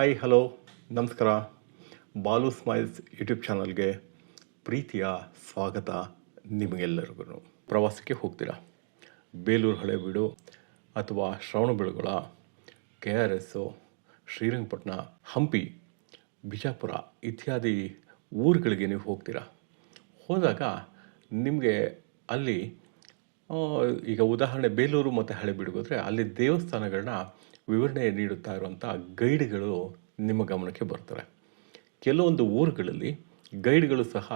Hi hello ನಮಸ್ಕಾರ. Balu smiles YouTube ಚಾನಲ್ಗೆ ಪ್ರೀತಿಯ ಸ್ವಾಗತ. ನಿಮಗೆಲ್ಲರಿಗೂ ಪ್ರವಾಸಕ್ಕೆ ಹೋಗ್ತೀರಾ? ಬೇಲೂರು ಹಳೆಬೀಡು ಅಥವಾ ಶ್ರವಣಬೆಳಗೊಳ, KRS, ಶ್ರೀರಂಗಪಟ್ಟಣ, ಹಂಪಿ, ಬಿಜಾಪುರ ಇತ್ಯಾದಿ ಊರುಗಳಿಗೆ ನೀವು ಹೋಗ್ತೀರಾ. ಹೋದಾಗ ನಿಮಗೆ ಅಲ್ಲಿ ಈಗ ಉದಾಹರಣೆ ಬೇಲೂರು ಮತ್ತು ಹಳೆಬೀಡಿಗೆ ಹೋದರೆ ಅಲ್ಲಿ ದೇವಸ್ಥಾನಗಳನ್ನ ವಿವರಣೆ ನೀಡುತ್ತಾ ಇರುವಂಥ ಗೈಡ್ಗಳು ನಿಮ್ಮ ಗಮನಕ್ಕೆ ಬರ್ತಾರೆ. ಕೆಲವೊಂದು ಊರುಗಳಲ್ಲಿ ಗೈಡ್ಗಳು ಸಹ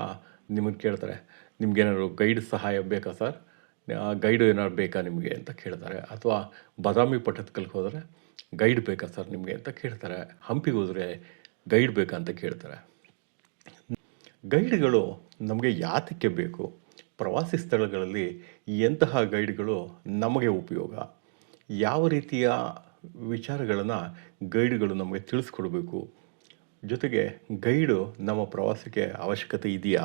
ನಿಮಗೆ ಕೇಳ್ತಾರೆ, ನಿಮ್ಗೇನಾದ್ರು ಗೈಡ್ ಸಹಾಯ ಬೇಕಾ ಸರ್, ಗೈಡು ಏನಾದ್ರು ಬೇಕಾ ನಿಮಗೆ ಅಂತ ಕೇಳ್ತಾರೆ. ಅಥವಾ ಬಾದಾಮಿ ಪಟ್ಟದಕಲ್ಗೆ ಹೋದರೆ ಗೈಡ್ ಬೇಕಾ ಸರ್ ನಿಮಗೆ ಅಂತ ಕೇಳ್ತಾರೆ. ಹಂಪಿಗೆ ಹೋದರೆ ಗೈಡ್ ಬೇಕಾ ಅಂತ ಕೇಳ್ತಾರೆ. ಗೈಡ್ಗಳು ನಮಗೆ ಯಾತಕ್ಕೆ ಬೇಕು? ಪ್ರವಾಸಿ ಸ್ಥಳಗಳಲ್ಲಿ ಎಂತಹ ಗೈಡ್ಗಳು ನಮಗೆ ಉಪಯೋಗ? ಯಾವ ರೀತಿಯ ವಿಚಾರಗಳನ್ನು ಗೈಡ್ಗಳು ನಮಗೆ ತಿಳಿಸ್ಕೊಡ್ಬೇಕು? ಜೊತೆಗೆ ಗೈಡು ನಮ್ಮ ಪ್ರವಾಸಕ್ಕೆ ಅವಶ್ಯಕತೆ ಇದೆಯಾ?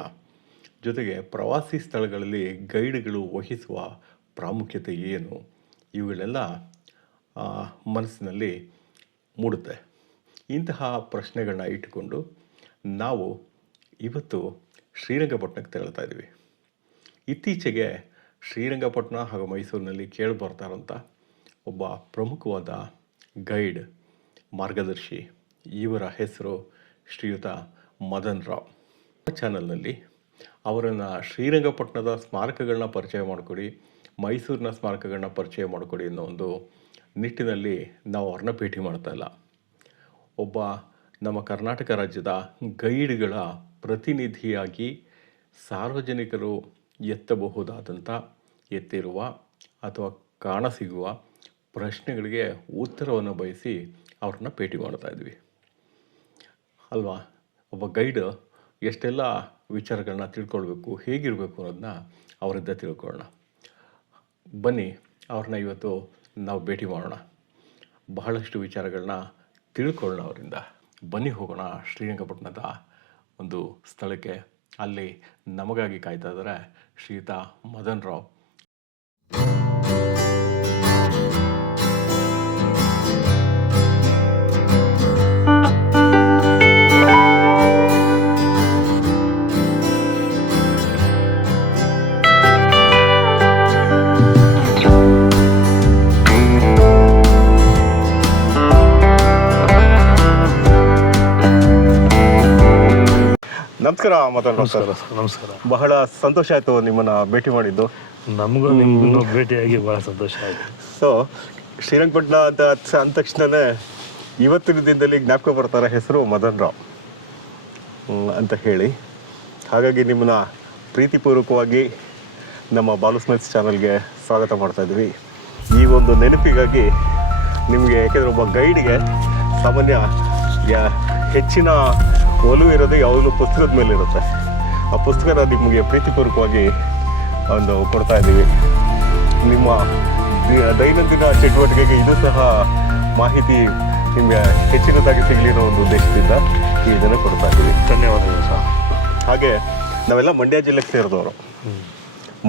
ಜೊತೆಗೆ ಪ್ರವಾಸಿ ಸ್ಥಳಗಳಲ್ಲಿ ಗೈಡ್ಗಳು ವಹಿಸುವ ಪ್ರಾಮುಖ್ಯತೆ ಏನು? ಇವುಗಳೆಲ್ಲ ಮನಸ್ಸಿನಲ್ಲಿ ಮೂಡುತ್ತೆ. ಇಂತಹ ಪ್ರಶ್ನೆಗಳನ್ನ ಇಟ್ಟುಕೊಂಡು ನಾವು ಇವತ್ತು ಶ್ರೀರಂಗಪಟ್ಟಣಕ್ಕೆ ತೆರಳ್ತಾ ಇದ್ದೀವಿ. ಇತ್ತೀಚೆಗೆ ಶ್ರೀರಂಗಪಟ್ಟಣ ಹಾಗೂ ಮೈಸೂರಿನಲ್ಲಿ ಕೇಳಿಬರ್ತಾ ಇರೋಂಥ ಒಬ್ಬ ಪ್ರಮುಖವಾದ ಗೈಡ್, ಮಾರ್ಗದರ್ಶಿ, ಇವರ ಹೆಸರು ಶ್ರೀಯುತ ಮದನ್ ರಾವ್. ಚಾನಲ್ನಲ್ಲಿ ಅವರನ್ನು ಶ್ರೀರಂಗಪಟ್ಟಣದ ಸ್ಮಾರಕಗಳನ್ನ ಪರಿಚಯ ಮಾಡಿಕೊಡಿ, ಮೈಸೂರಿನ ಸ್ಮಾರಕಗಳನ್ನ ಪರಿಚಯ ಮಾಡಿಕೊಡಿ ಅನ್ನೋ ಒಂದು ನಿಟ್ಟಿನಲ್ಲಿ ನಾವು ಅವ್ರನ್ನ ಭೇಟಿ ಮಾಡ್ತಾ ಇಲ್ಲ. ಒಬ್ಬ ನಮ್ಮ ಕರ್ನಾಟಕ ರಾಜ್ಯದ ಗೈಡ್ಗಳ ಪ್ರತಿನಿಧಿಯಾಗಿ ಸಾರ್ವಜನಿಕರು ಎತ್ತಿರುವ ಅಥವಾ ಕಾಣಸಿಗುವ ಪ್ರಶ್ನೆಗಳಿಗೆ ಉತ್ತರವನ್ನು ಬಯಸಿ ಅವ್ರನ್ನ ಭೇಟಿ ಮಾಡ್ತಾ ಇದ್ವಿ ಅಲ್ವಾ. ಒಬ್ಬ ಗೈಡ್ ಎಷ್ಟೆಲ್ಲ ವಿಚಾರಗಳನ್ನ ತಿಳ್ಕೊಳ್ಬೇಕು, ಹೇಗಿರಬೇಕು ಅನ್ನೋದನ್ನ ಅವರಿಂದ ತಿಳ್ಕೊಳ್ಳೋಣ. ಬನ್ನಿ, ಅವ್ರನ್ನ ಇವತ್ತು ನಾವು ಭೇಟಿ ಮಾಡೋಣ, ಬಹಳಷ್ಟು ವಿಚಾರಗಳನ್ನ ತಿಳ್ಕೊಳ್ಳೋಣ ಅವರಿಂದ. ಬನ್ನಿ ಹೋಗೋಣ ಶ್ರೀರಂಗಪಟ್ಟಣದ ಒಂದು ಸ್ಥಳಕ್ಕೆ. ಅಲ್ಲಿ ನಮಗಾಗಿ ಕಾಯ್ತಾ ಇದ್ದಾರೆ ಶ್ರೀಯುತ ಮದನ್ ರಾವ್. ನಮಸ್ಕಾರ ಮದನ್ ರಾವ್ ಸರ್. ನಮಸ್ಕಾರ. ಬಹಳ ಸಂತೋಷ ಆಯಿತು ನಿಮ್ಮನ್ನು ಭೇಟಿ ಮಾಡಿದ್ದು. ನಮಗೂ ನಿಮಗೂ ಭೇಟಿಯಾಗಿ ಭಾಳ ಸಂತೋಷ ಆಯಿತು. ಸೊ ಶ್ರೀರಂಗಪಟ್ಟಣ ಅಂತ ಅಂದ ತಕ್ಷಣವೇ ಇವತ್ತಿನ ದಿನದಲ್ಲಿ ಜ್ಞಾಪಕ ಬರ್ತಾರೆ ಹೆಸರು ಮದನ್ ರಾವ್ ಅಂತ ಹೇಳಿ. ಹಾಗಾಗಿ ನಿಮ್ಮನ್ನ ಪ್ರೀತಿಪೂರ್ವಕವಾಗಿ ನಮ್ಮ ಬಾಲು ಸ್ಮೈಲ್ಸ್ ಚಾನಲ್ಗೆ ಸ್ವಾಗತ ಮಾಡ್ತಾ ಇದ್ವಿ. ಈ ಒಂದು ನೆನಪಿಗಾಗಿ ನಿಮಗೆ, ಯಾಕೆಂದರೆ ಒಬ್ಬ ಗೈಡ್ಗೆ ಸಾಮಾನ್ಯ ಹೆಚ್ಚಿನ ಒಲವು ಇರೋದು ಯಾವಾಗಲೂ ಪುಸ್ತಕದ ಮೇಲೆ ಇರುತ್ತೆ. ಆ ಪುಸ್ತಕನ ನಿಮಗೆ ಪ್ರೀತಿಪೂರ್ವಕವಾಗಿ ಒಂದು ಕೊಡ್ತಾ ಇದ್ದೀವಿ. ನಿಮ್ಮ ದೈನಂದಿನ ಚಟುವಟಿಕೆಗೆ ಇದು ಸಹ ಮಾಹಿತಿ ನಿಮಗೆ ಹೆಚ್ಚಿನದಾಗಿ ಸಿಗಲಿ ಅನ್ನೋ ಒಂದು ಉದ್ದೇಶದಿಂದ ಈ ಇದನ್ನು ಕೊಡ್ತಾ ಇದ್ದೀವಿ. ಧನ್ಯವಾದಗಳು ಸರ್. ಹಾಗೆ ನಾವೆಲ್ಲ ಮಂಡ್ಯ ಜಿಲ್ಲೆಗೆ ಸೇರಿದವರು.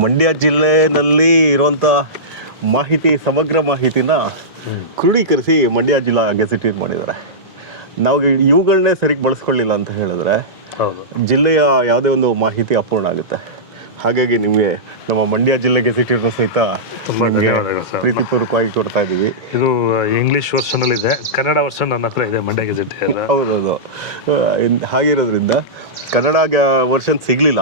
ಮಂಡ್ಯ ಜಿಲ್ಲೆಯಲ್ಲಿ ಇರುವಂಥ ಮಾಹಿತಿ, ಸಮಗ್ರ ಮಾಹಿತಿನ ಕ್ರೋಢೀಕರಿಸಿ ಮಂಡ್ಯ ಜಿಲ್ಲಾ ಗೆಜೆಟ್ ಮಾಡಿದ್ದಾರೆ. ನಾವು ಇವುಗಳನ್ನೇ ಸರಿಗೆ ಬಳಸ್ಕೊಳ್ಳಿಲ್ಲ ಅಂತ ಹೇಳಿದ್ರೆ ಜಿಲ್ಲೆಯ ಯಾವುದೇ ಒಂದು ಮಾಹಿತಿ ಅಪೂರ್ಣ ಆಗುತ್ತೆ. ಹಾಗಾಗಿ ನಿಮಗೆ ನಮ್ಮ ಮಂಡ್ಯ ಜಿಲ್ಲೆ ಗೆಜೆಟಿಯರ್ನ ಸಹಿತ ತುಂಬ ಧನ್ಯವಾದಗಳು ಸರ್. ಪ್ರೀತಿಪೂರ್ವಕವಾಗಿ ಕೊಡ್ತಾ ಇದ್ದೀವಿ. ಇದು ಇಂಗ್ಲೀಷ್ ವರ್ಷನಲ್ಲಿ ಇದೆ, ಕನ್ನಡ ವರ್ಷನ್ ನನ್ನ ಹತ್ರ ಇದೆ ಮಂಡ್ಯ ಗೆಜೆಟ್. ಹೌದೌದು. ಹಾಗಿರೋದ್ರಿಂದ ಕನ್ನಡ ವರ್ಷನ್ ಸಿಗಲಿಲ್ಲ.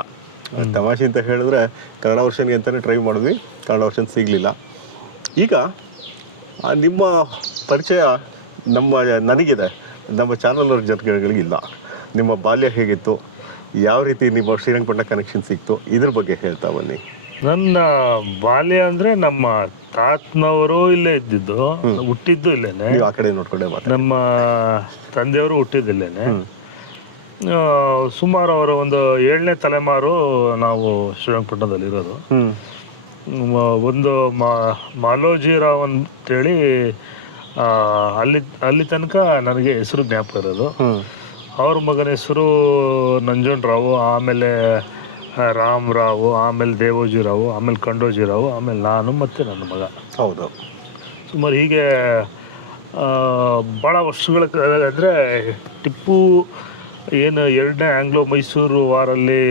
ತಮಾಷೆ ಅಂತ ಹೇಳಿದ್ರೆ ಕನ್ನಡ ವರ್ಷನ್ಗೆ ಅಂತಲೇ ಟ್ರೈ ಮಾಡಿದ್ವಿ, ಕನ್ನಡ ವರ್ಷನ್ ಸಿಗಲಿಲ್ಲ. ಈಗ ನಿಮ್ಮ ಪರಿಚಯ ನನಗಿದೆ, ನಮ್ಮ ಚಾನಲ್ ಜನಗಳಿಗಿಲ್ಲ. ನಿಮ್ಮ ಬಾಲ್ಯ ಹೇಗಿತ್ತು, ಯಾವ ರೀತಿ ನಿಮ್ಮ ಶ್ರೀರಂಗಪಟ್ಟಣ ಕನೆಕ್ಷನ್ ಸಿಕ್ತು, ಇದ್ರ ಬಗ್ಗೆ ಹೇಳ್ತಾ ಬನ್ನಿ. ನನ್ನ ಬಾಲ್ಯ ಅಂದರೆ ನಮ್ಮ ತಾತನವರು ಇಲ್ಲೇ ಇದ್ದಿದ್ದು, ಹುಟ್ಟಿದ್ದು ಇಲ್ಲೇನೆ. ಆ ಕಡೆ ನೋಡ್ಕೊಂಡೆ ಮಾತ್ರ. ನಮ್ಮ ತಂದೆಯವರು ಹುಟ್ಟಿದ್ದಿಲ್ಲೇನೆ. ಸುಮಾರು ಅವರ ಒಂದು 7ನೇ ತಲೆಮಾರು ನಾವು ಶ್ರೀರಂಗಪಟ್ಟಣದಲ್ಲಿ ಇರೋದು. ಒಂದು ಮಾಲೋಜಿರಾವ್ ಅಂತೇಳಿ ಅಲ್ಲಿ ತನಕ ನನಗೆ ಹೆಸರು ಜ್ಞಾಪಕ ಇರೋದು. ಅವ್ರ ಮಗನ ಹೆಸರು ನಂಜನರಾವು, ಆಮೇಲೆ ರಾಮರಾವು, ಆಮೇಲೆ ದೇವೋಜಿರಾವು, ಆಮೇಲೆ ಕಂಡೋಜಿರಾವು, ಆಮೇಲೆ ನಾನು ಮತ್ತು ನನ್ನ ಮಗ. ಹೌದು. ಸುಮಾರು ಹೀಗೆ ಭಾಳ ವರ್ಷಗಳ ಅಂದರೆ ಟಿಪ್ಪು ಏನು 2ನೇ ಆಂಗ್ಲೋ ಮೈಸೂರು ವಾರಲ್ಲಿ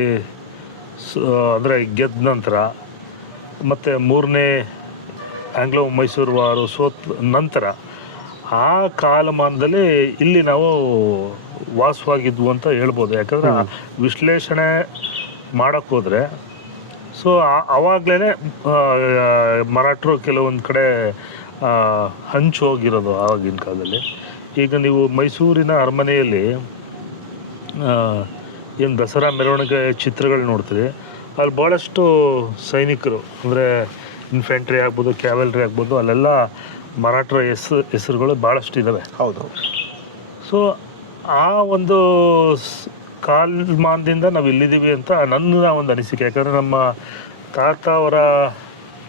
ಅಂದರೆ ಗೆದ್ದ ನಂತರ ಮತ್ತು 3ನೇ ಆಂಗ್ಲೋ ಮೈಸೂರು ವಾರು ಸೋತ ನಂತರ ಆ ಕಾಲಮಾನದಲ್ಲಿ ಇಲ್ಲಿ ನಾವು ವಾಸವಾಗಿದ್ವು ಅಂತ ಹೇಳ್ಬೋದು. ಯಾಕಂದರೆ ವಿಶ್ಲೇಷಣೆ ಮಾಡೋಕ್ಕೆ ಹೋದರೆ ಸೊ ಆವಾಗಲೇ ಮರಾಠರು ಕೆಲವೊಂದು ಕಡೆ ಹಂಚು ಹೋಗಿರೋದು ಆವಾಗಿನ ಕಾಲದಲ್ಲಿ. ಈಗ ನೀವು ಮೈಸೂರಿನ ಅರಮನೆಯಲ್ಲಿ ಏನು ದಸರಾ ಮೆರವಣಿಗೆ ಚಿತ್ರಗಳು ನೋಡ್ತೀರಿ, ಅಲ್ಲಿ ಭಾಳಷ್ಟು ಸೈನಿಕರು ಅಂದರೆ ಇನ್ಫೆಂಟ್ರಿ ಆಗ್ಬೋದು, ಕ್ಯಾವೆಲ್ರಿ ಆಗ್ಬೋದು, ಅಲ್ಲೆಲ್ಲ ಮರಾಠರ ಹೆಸರುಗಳು ಭಾಳಷ್ಟು ಇದ್ದಾವೆ. ಹೌದು. ಸೊ ಆ ಒಂದು ಕಾಲಮಾನದಿಂದ ನಾವು ಇಲ್ಲಿದ್ದೀವಿ ಅಂತ ನನ್ನ ಒಂದು ಅನಿಸಿಕೆ. ಯಾಕಂದರೆ ನಮ್ಮ ಅವರ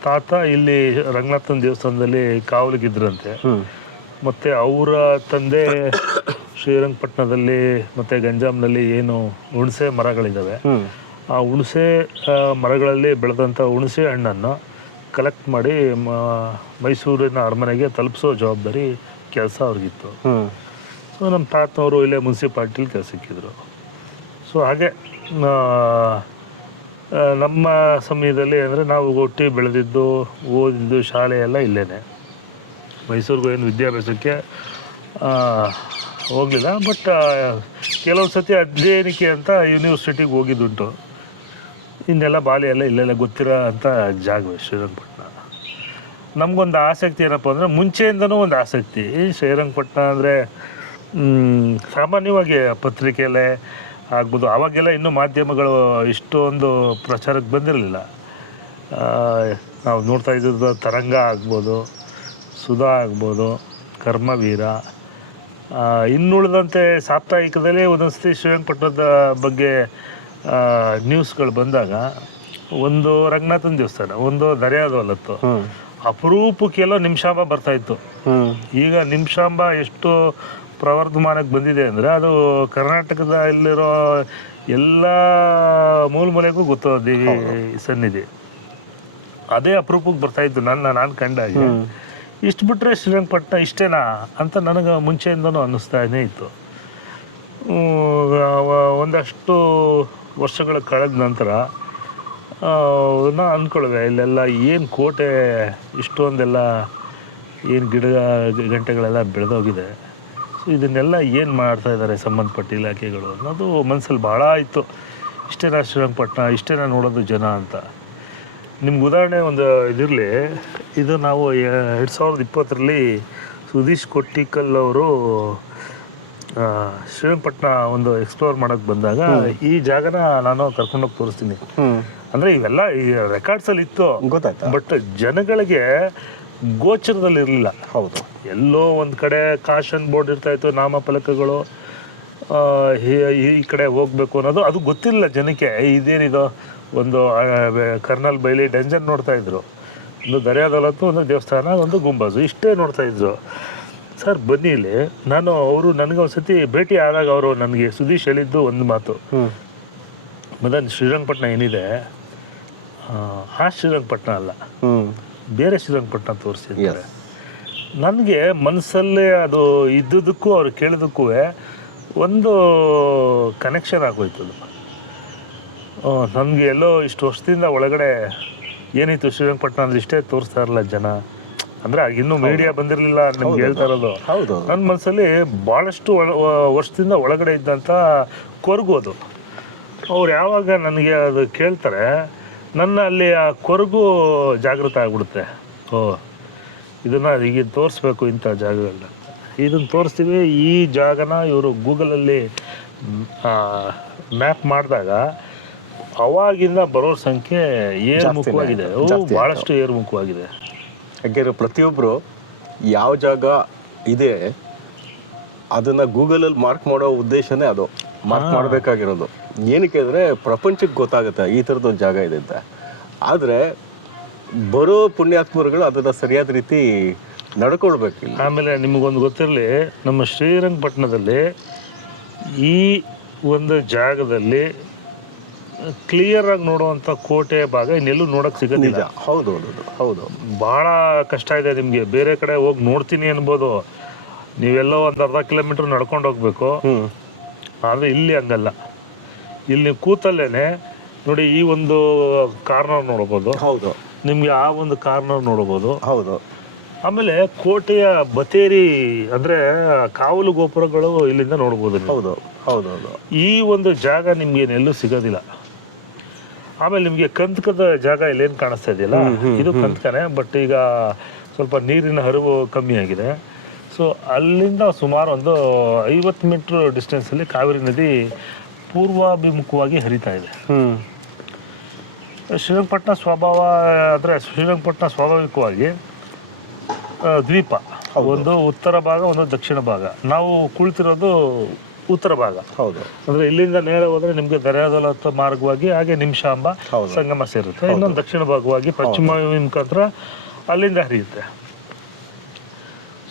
ತಾತ ಇಲ್ಲಿ ರಂಗನಾಥನ ದೇವಸ್ಥಾನದಲ್ಲಿ ಕಾವಲಿಗಿದ್ರಂತೆ. ಮತ್ತು ಅವರ ತಂದೆ ಶ್ರೀರಂಗಪಟ್ಟಣದಲ್ಲಿ ಮತ್ತು ಗಂಜಾಂನಲ್ಲಿ ಏನು ಹುಣಸೆ ಮರಗಳಿದ್ದಾವೆ, ಆ ಹುಣಸೆ ಮರಗಳಲ್ಲಿ ಬೆಳೆದಂಥ ಹುಣಸೆ ಹಣ್ಣನ್ನು ಕಲೆಕ್ಟ್ ಮಾಡಿ ಮೈಸೂರಿನ ಅರಮನೆಗೆ ತಲುಪಿಸೋ ಜವಾಬ್ದಾರಿ ಕೆಲಸ ಅವ್ರಿಗಿತ್ತು. ಸೊ ನಮ್ಮ ತಾತನವರು ಇಲ್ಲೇ ಮುನ್ಸಿಪಾಲ್ಟಿಲಿ ಕೆಲಸಕ್ಕಿದ್ರು. ಸೊ ಹಾಗೆ ನಮ್ಮ ಸಮಯದಲ್ಲಿ ಅಂದರೆ ನಾವು ಒಟ್ಟಿ ಬೆಳೆದಿದ್ದು ಓದಿದ್ದು ಶಾಲೆ ಎಲ್ಲ ಇಲ್ಲೇ. ಮೈಸೂರಿಗೂ ಏನು ವಿದ್ಯಾಭ್ಯಾಸಕ್ಕೆ ಹೋಗಲಿಲ್ಲ. ಬಟ್ ಕೆಲವೊಂದು ಸತಿ ಅಧ್ಯಯನಕ್ಕೆ ಅಂತ ಯೂನಿವರ್ಸಿಟಿಗೆ ಹೋಗಿದ್ದುಂಟು. ಇನ್ನೆಲ್ಲ ಬಾಲ್ಯ ಎಲ್ಲ ಇಲ್ಲೆಲ್ಲ ಗೊತ್ತಿರೋ ಅಂಥ ಜಾಗವೇ ಶ್ರೀರಂಗಪಟ್ಟಣ. ನಮಗೊಂದು ಆಸಕ್ತಿ ಏನಪ್ಪ ಅಂದರೆ ಮುಂಚೆಯಿಂದನೂ ಒಂದು ಆಸಕ್ತಿ. ಶ್ರೀರಂಗಪಟ್ಟಣ ಅಂದರೆ ಸಾಮಾನ್ಯವಾಗಿ ಪತ್ರಿಕೆಯಲ್ಲೇ ಆಗ್ಬೋದು, ಆವಾಗೆಲ್ಲ ಇನ್ನೂ ಮಾಧ್ಯಮಗಳು ಇಷ್ಟೊಂದು ಪ್ರಚಾರಕ್ಕೆ ಬಂದಿರಲಿಲ್ಲ. ನಾವು ನೋಡ್ತಾ ಇದ್ದಿದ್ದು ತರಂಗ ಆಗ್ಬೋದು, ಸುಧಾ ಆಗ್ಬೋದು, ಕರ್ಮವೀರ, ಇನ್ನುಳಿದಂತೆ ಸಾಪ್ತಾಹಿಕದಲ್ಲಿ ಒಂದೊಂದು ಸತಿ ಶ್ರೀರಂಗಪಟ್ಟಣದ ಬಗ್ಗೆ ನ್ಯೂಸ್ಗಳು ಬಂದಾಗ ಒಂದು ರಂಗನಾಥನ ದೇವಸ್ಥಾನ, ಒಂದು ದರ್ಯಾದವಲತ್ತು, ಅಪರೂಪಕ್ಕೆಲ್ಲೋ ನಿಮಿಷಾಂಬ ಬರ್ತಾಯಿತ್ತು. ಈಗ ನಿಮಿಷಾಂಬ ಎಷ್ಟು ಪ್ರವರ್ಧಮಾನಕ್ಕೆ ಬಂದಿದೆ ಅಂದರೆ ಅದು ಕರ್ನಾಟಕದಲ್ಲಿರೋ ಎಲ್ಲ ಮೂಲೆಗೂ ಗೊತ್ತೋ ದೇವಿ ಸನ್ನಿಧಿ. ಅದೇ ಅಪರೂಪಕ್ಕೆ ಬರ್ತಾಯಿತ್ತು ನಾನು ಕಂಡಾಗೆ. ಇಷ್ಟು ಬಿಟ್ಟರೆ ಶ್ರೀರಂಗಪಟ್ಟಣ ಇಷ್ಟೇನಾ ಅಂತ ನನಗೆ ಮುಂಚೆಯಿಂದನೂ ಅನ್ನಿಸ್ತಾನೇ ಇತ್ತು. ಒಂದಷ್ಟು ವರ್ಷಗಳ ಕಳೆದ ನಂತರ ನಾ ಅಂದ್ಕೊಳ್ವೆ ಇಲ್ಲೆಲ್ಲ ಏನು ಕೋಟೆ ಇಷ್ಟೊಂದೆಲ್ಲ ಏನು ಗಂಟೆಗಳೆಲ್ಲ ಬೆಳೆದೋಗಿದೆ. ಸೊ ಇದನ್ನೆಲ್ಲ ಏನು ಮಾಡ್ತಾಯಿದ್ದಾರೆ ಸಂಬಂಧಪಟ್ಟ ಇಲಾಖೆಗಳು ಅನ್ನೋದು ಮನಸ್ಸಲ್ಲಿ ಭಾಳ ಇತ್ತು. ಇಷ್ಟೇನಾ ಶ್ರೀರಂಗಪಟ್ಟಣ, ಇಷ್ಟೇನಾ ನೋಡೋದು ಜನ ಅಂತ. ನಿಮ್ಗೆ ಉದಾಹರಣೆ ಒಂದು ಇದಿರಲಿ, ಇದು ನಾವು 2020ರಲ್ಲಿ ಸುದೀಶ್ ಕೊಟ್ಟಿಕಲ್ ಅವರು ಶ್ರೀರಂಗಪಟ್ಟಣ ಒಂದು ಎಕ್ಸ್ಪ್ಲೋರ್ ಮಾಡೋಕ್ಕೆ ಬಂದಾಗ ಈ ಜಾಗನ ನಾನು ಕರ್ಕೊಂಡೋಗಿ ತೋರಿಸ್ತೀನಿ. ಅಂದರೆ ಇವೆಲ್ಲ ಈ ರೆಕಾರ್ಡ್ಸಲ್ಲಿ ಇತ್ತು, ಗೊತ್ತಾಯ್ತು, ಬಟ್ ಜನಗಳಿಗೆ ಗೋಚರದಲ್ಲಿ ಇರಲಿಲ್ಲ. ಹೌದು. ಎಲ್ಲೋ ಒಂದು ಕಡೆ ಕಾಶನ್ ಬೋರ್ಡ್ ಇರ್ತಾಯಿತ್ತು, ನಾಮಫಲಕಗಳು, ಈ ಕಡೆ ಹೋಗಬೇಕು ಅನ್ನೋದು ಅದು ಗೊತ್ತಿಲ್ಲ ಜನಕ್ಕೆ. ಇದೇನಿದು ಒಂದು ಕರ್ನಲ್ ಬೈಲಿ ಡಂಜನ್ ನೋಡ್ತಾಯಿದ್ರು, ಒಂದು ದರ್ಯಾದವಲತ್ತು, ಒಂದು ದೇವಸ್ಥಾನ, ಒಂದು ಗುಂಬಾಜು, ಇಷ್ಟೇ ನೋಡ್ತಾಯಿದ್ರು. ಸರ್ ಬನ್ನಿ ಇಲ್ಲಿ, ಅವರು ನನಗೆ ಒಂದು ಸತಿ ಭೇಟಿ ಆದಾಗ ಅವರು ನನಗೆ ಸುದೀಶ್ ಹೇಳಿದ್ದು ಒಂದು ಮಾತು, ಮದನ್ ಶ್ರೀರಂಗಪಟ್ಟಣ ಏನಿದೆ ಆ ಶ್ರೀರಂಗಪಟ್ಟಣ ಅಲ್ಲ, ಬೇರೆ ಶ್ರೀರಂಗಪಟ್ಟಣ ತೋರಿಸಿದ್ದಾರೆ. ನನಗೆ ಮನಸ್ಸಲ್ಲೇ ಅದು ಇದ್ದುದಕ್ಕೂ ಅವ್ರು ಕೇಳಿದಕ್ಕೂ ಒಂದು ಕನೆಕ್ಷನ್ ಆಗೋಯ್ತದು. ನನಗೆ ಎಲ್ಲೋ ಇಷ್ಟು ವರ್ಷದಿಂದ ಒಳಗಡೆ ಏನಿತ್ತು ಶ್ರೀರಂಗಪಟ್ಟಣ ಅಂದರೆ ಇಷ್ಟೇ ತೋರಿಸ್ತಾ ಇರಲ್ಲ ಜನ, ಅಂದರೆ ಇನ್ನೂ ಮೀಡಿಯಾ ಬಂದಿರಲಿಲ್ಲ ನಿಮ್ಗೆ ಹೇಳ್ತಾ ಇರೋದು. ನನ್ನ ಮನಸ್ಸಲ್ಲಿ ಭಾಳಷ್ಟು ವರ್ಷದಿಂದ ಒಳಗಡೆ ಇದ್ದಂಥ ಕೊರಗೋದು. ಅವ್ರು ಯಾವಾಗ ನನಗೆ ಅದು ಕೇಳ್ತಾರೆ, ನನ್ನ ಅಲ್ಲಿ ಆ ಕೊರಗು ಜಾಗೃತ ಆಗಿಬಿಡುತ್ತೆ. ಇದನ್ನು ಈಗ ತೋರಿಸ್ಬೇಕು ಇಂಥ ಜಾಗಗಳನ್ನ, ಇದನ್ನು ತೋರಿಸ್ತೀವಿ. ಈ ಜಾಗನ ಇವರು ಗೂಗಲಲ್ಲಿ ಮ್ಯಾಪ್ ಮಾಡಿದಾಗ ಅವಾಗಿಂದ ಬರೋ ಸಂಖ್ಯೆ ಏರುಮುಖವಾಗಿದೆ, ಭಾಳಷ್ಟು ಏರುಮುಖವಾಗಿದೆ. ಯಾಕೆಂದರೆ ಪ್ರತಿಯೊಬ್ಬರು ಯಾವ ಜಾಗ ಇದೆ ಅದನ್ನು ಗೂಗಲಲ್ಲಿ ಮಾರ್ಕ್ ಮಾಡೋ ಉದ್ದೇಶನೇ ಅದು, ಮಾರ್ಕ್ ಮಾಡಬೇಕಾಗಿರೋದು. ಏನಕ್ಕೆ ಅಂದರೆ ಪ್ರಪಂಚಕ್ಕೆ ಗೊತ್ತಾಗುತ್ತೆ ಈ ಥರದ್ದೊಂದು ಜಾಗ ಇದೆ ಅಂತ. ಆದರೆ ಬರೋ ಪುಣ್ಯಾತ್ಮರುಗಳು ಅದನ್ನು ಸರಿಯಾದ ರೀತಿ ನಡ್ಕೊಳ್ಬೇಕಿಲ್ಲ. ಆಮೇಲೆ ನಿಮಗೊಂದು ಗೊತ್ತಿರಲಿ, ನಮ್ಮ ಶ್ರೀರಂಗಪಟ್ಟಣದಲ್ಲಿ ಈ ಒಂದು ಜಾಗದಲ್ಲಿ ಕ್ಲಿಯರ್ ಆಗಿ ನೋಡುವಂಥ ಕೋಟೆ ಭಾಗ ಇನ್ನೆಲ್ಲೂ ನೋಡೋಕ್ಕೆ ಸಿಗೋದಿಲ್ಲ. ಹೌದು ಹೌದು ಹೌದು, ಭಾಳ ಕಷ್ಟ ಇದೆ ನಿಮಗೆ. ಬೇರೆ ಕಡೆ ಹೋಗಿ ನೋಡ್ತೀನಿ ಅನ್ಬೋದು, ನೀವೆಲ್ಲೋ ಒಂದು ಅರ್ಧ ಕಿಲೋಮೀಟ್ರ್ ನಡ್ಕೊಂಡು ಹೋಗ್ಬೇಕು. ಆದರೆ ಇಲ್ಲಿ ಹಂಗಲ್ಲ, ಇಲ್ಲಿ ಕೂತಲ್ಲೇ ನೋಡಿ ಈ ಒಂದು ಕಾರ್ನರ್ ನೋಡ್ಬೋದು. ಹೌದು, ನಿಮಗೆ ಆ ಒಂದು ಕಾರ್ನರ್ ನೋಡ್ಬೋದು. ಹೌದು. ಆಮೇಲೆ ಕೋಟೆಯ ಬತೇರಿ ಅಂದರೆ ಕಾವಲು ಗೋಪುರಗಳು ಇಲ್ಲಿಂದ ನೋಡ್ಬೋದು. ಹೌದು ಹೌದು ಹೌದು. ಈ ಒಂದು ಜಾಗ ನಿಮ್ಗೇನೆಲ್ಲೂ ಸಿಗೋದಿಲ್ಲ. ಆಮೇಲೆ ನಿಮಗೆ ಕಂದಕದ ಜಾಗ ಇಲ್ಲೇನು ಕಾಣಿಸ್ತಾ ಇದೆಯಲ್ಲ, ಇದು ಕಂದಕನೇ, ಬಟ್ ಈಗ ಸ್ವಲ್ಪ ನೀರಿನ ಹರಿವು ಕಮ್ಮಿ ಆಗಿದೆ. ಸೊ ಅಲ್ಲಿಂದ ಸುಮಾರು ಒಂದು 50 ಮೀಟ್ರ್ ಡಿಸ್ಟೆನ್ಸಲ್ಲಿ ಕಾವೇರಿ ನದಿ ಪೂರ್ವಾಭಿಮುಖವಾಗಿ ಹರಿತಾ ಇದೆ. ಶ್ರೀರಂಗಪಟ್ಟಣ ಸ್ವಭಾವ ಅಂದರೆ ಶ್ರೀರಂಗಪಟ್ಟಣ ಸ್ವಾಭಾವಿಕವಾಗಿ ದ್ವೀಪ, ಒಂದು ಉತ್ತರ ಭಾಗ, ಒಂದು ದಕ್ಷಿಣ ಭಾಗ. ನಾವು ಕುಳಿತಿರೋದು ಉತ್ತರ ಭಾಗ. ಹೌದು. ಅಂದರೆ ಇಲ್ಲಿಂದ ನೇರ ಹೋದರೆ ನಿಮಗೆ ದರ್ಯಾದೌಲತ್ ಮಾರ್ಗವಾಗಿ ಹಾಗೆ ನಿಮಿಷಾಂಬ ಸಂಗಮ ಸೇರುತ್ತೆ. ಇನ್ನೊಂದು ದಕ್ಷಿಣ ಭಾಗವಾಗಿ ಪಶ್ಚಿಮ ಮುಖಾಂತರ ಅಲ್ಲಿಂದ ಹರಿಯುತ್ತೆ.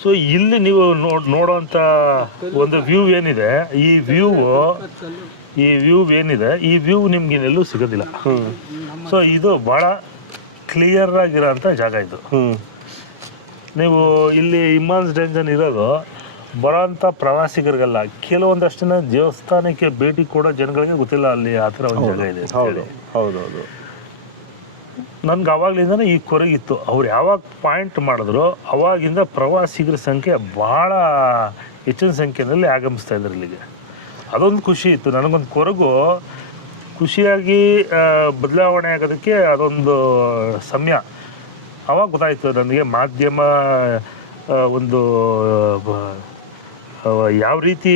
ಸೊ ಇಲ್ಲಿ ನೀವು ನೋಡೋವಂಥ ಒಂದು ವ್ಯೂ ಏನಿದೆ, ಈ ವ್ಯೂ ನಿಮ್ಗೇನೆಲ್ಲೂ ಸಿಗೋದಿಲ್ಲ. ಸೊ ಇದು ಭಾಳ ಕ್ಲಿಯರ್ ಆಗಿರೋಂಥ ಜಾಗ ಇದು. ನೀವು ಇಲ್ಲಿ ಇಮ್ಮಾನ್ಸ್ ಡೇಂಜನ್ ಇರೋದು ಬರೋಂಥ ಪ್ರವಾಸಿಗರಿಗಲ್ಲ, ಕೆಲವೊಂದಷ್ಟು ಜನ ದೇವಸ್ಥಾನಕ್ಕೆ ಭೇಟಿ ಕೊಡೋ ಜನಗಳಿಗೆ ಗೊತ್ತಿಲ್ಲ ಅಲ್ಲಿ ಆ ಥರ ಒಂದು ಜಾಗ ಇದೆ. ಹೌದು ಹೌದು. ನನ್ಗೆ ಅವಾಗಲಿಂದನೇ ಈ ಕೊರಗಿತ್ತು. ಅವ್ರು ಯಾವಾಗ ಪಾಯಿಂಟ್ ಮಾಡಿದ್ರು ಅವಾಗಿಂದ ಪ್ರವಾಸಿಗರ ಸಂಖ್ಯೆ ಭಾಳ ಹೆಚ್ಚಿನ ಸಂಖ್ಯೆಯಲ್ಲಿ ಆಗಮಿಸ್ತಾ ಇದ್ರು ಇಲ್ಲಿಗೆ. ಅದೊಂದು ಖುಷಿ ಇತ್ತು ನನಗೊಂದು. ಕೊರಗು ಖುಷಿಯಾಗಿ ಬದಲಾವಣೆ ಆಗೋದಕ್ಕೆ ಅದೊಂದು ಸಮಯ. ಅವಾಗ ಗೊತ್ತಾಯಿತು ನನಗೆ ಮಾಧ್ಯಮ ಒಂದು ಯಾವ ರೀತಿ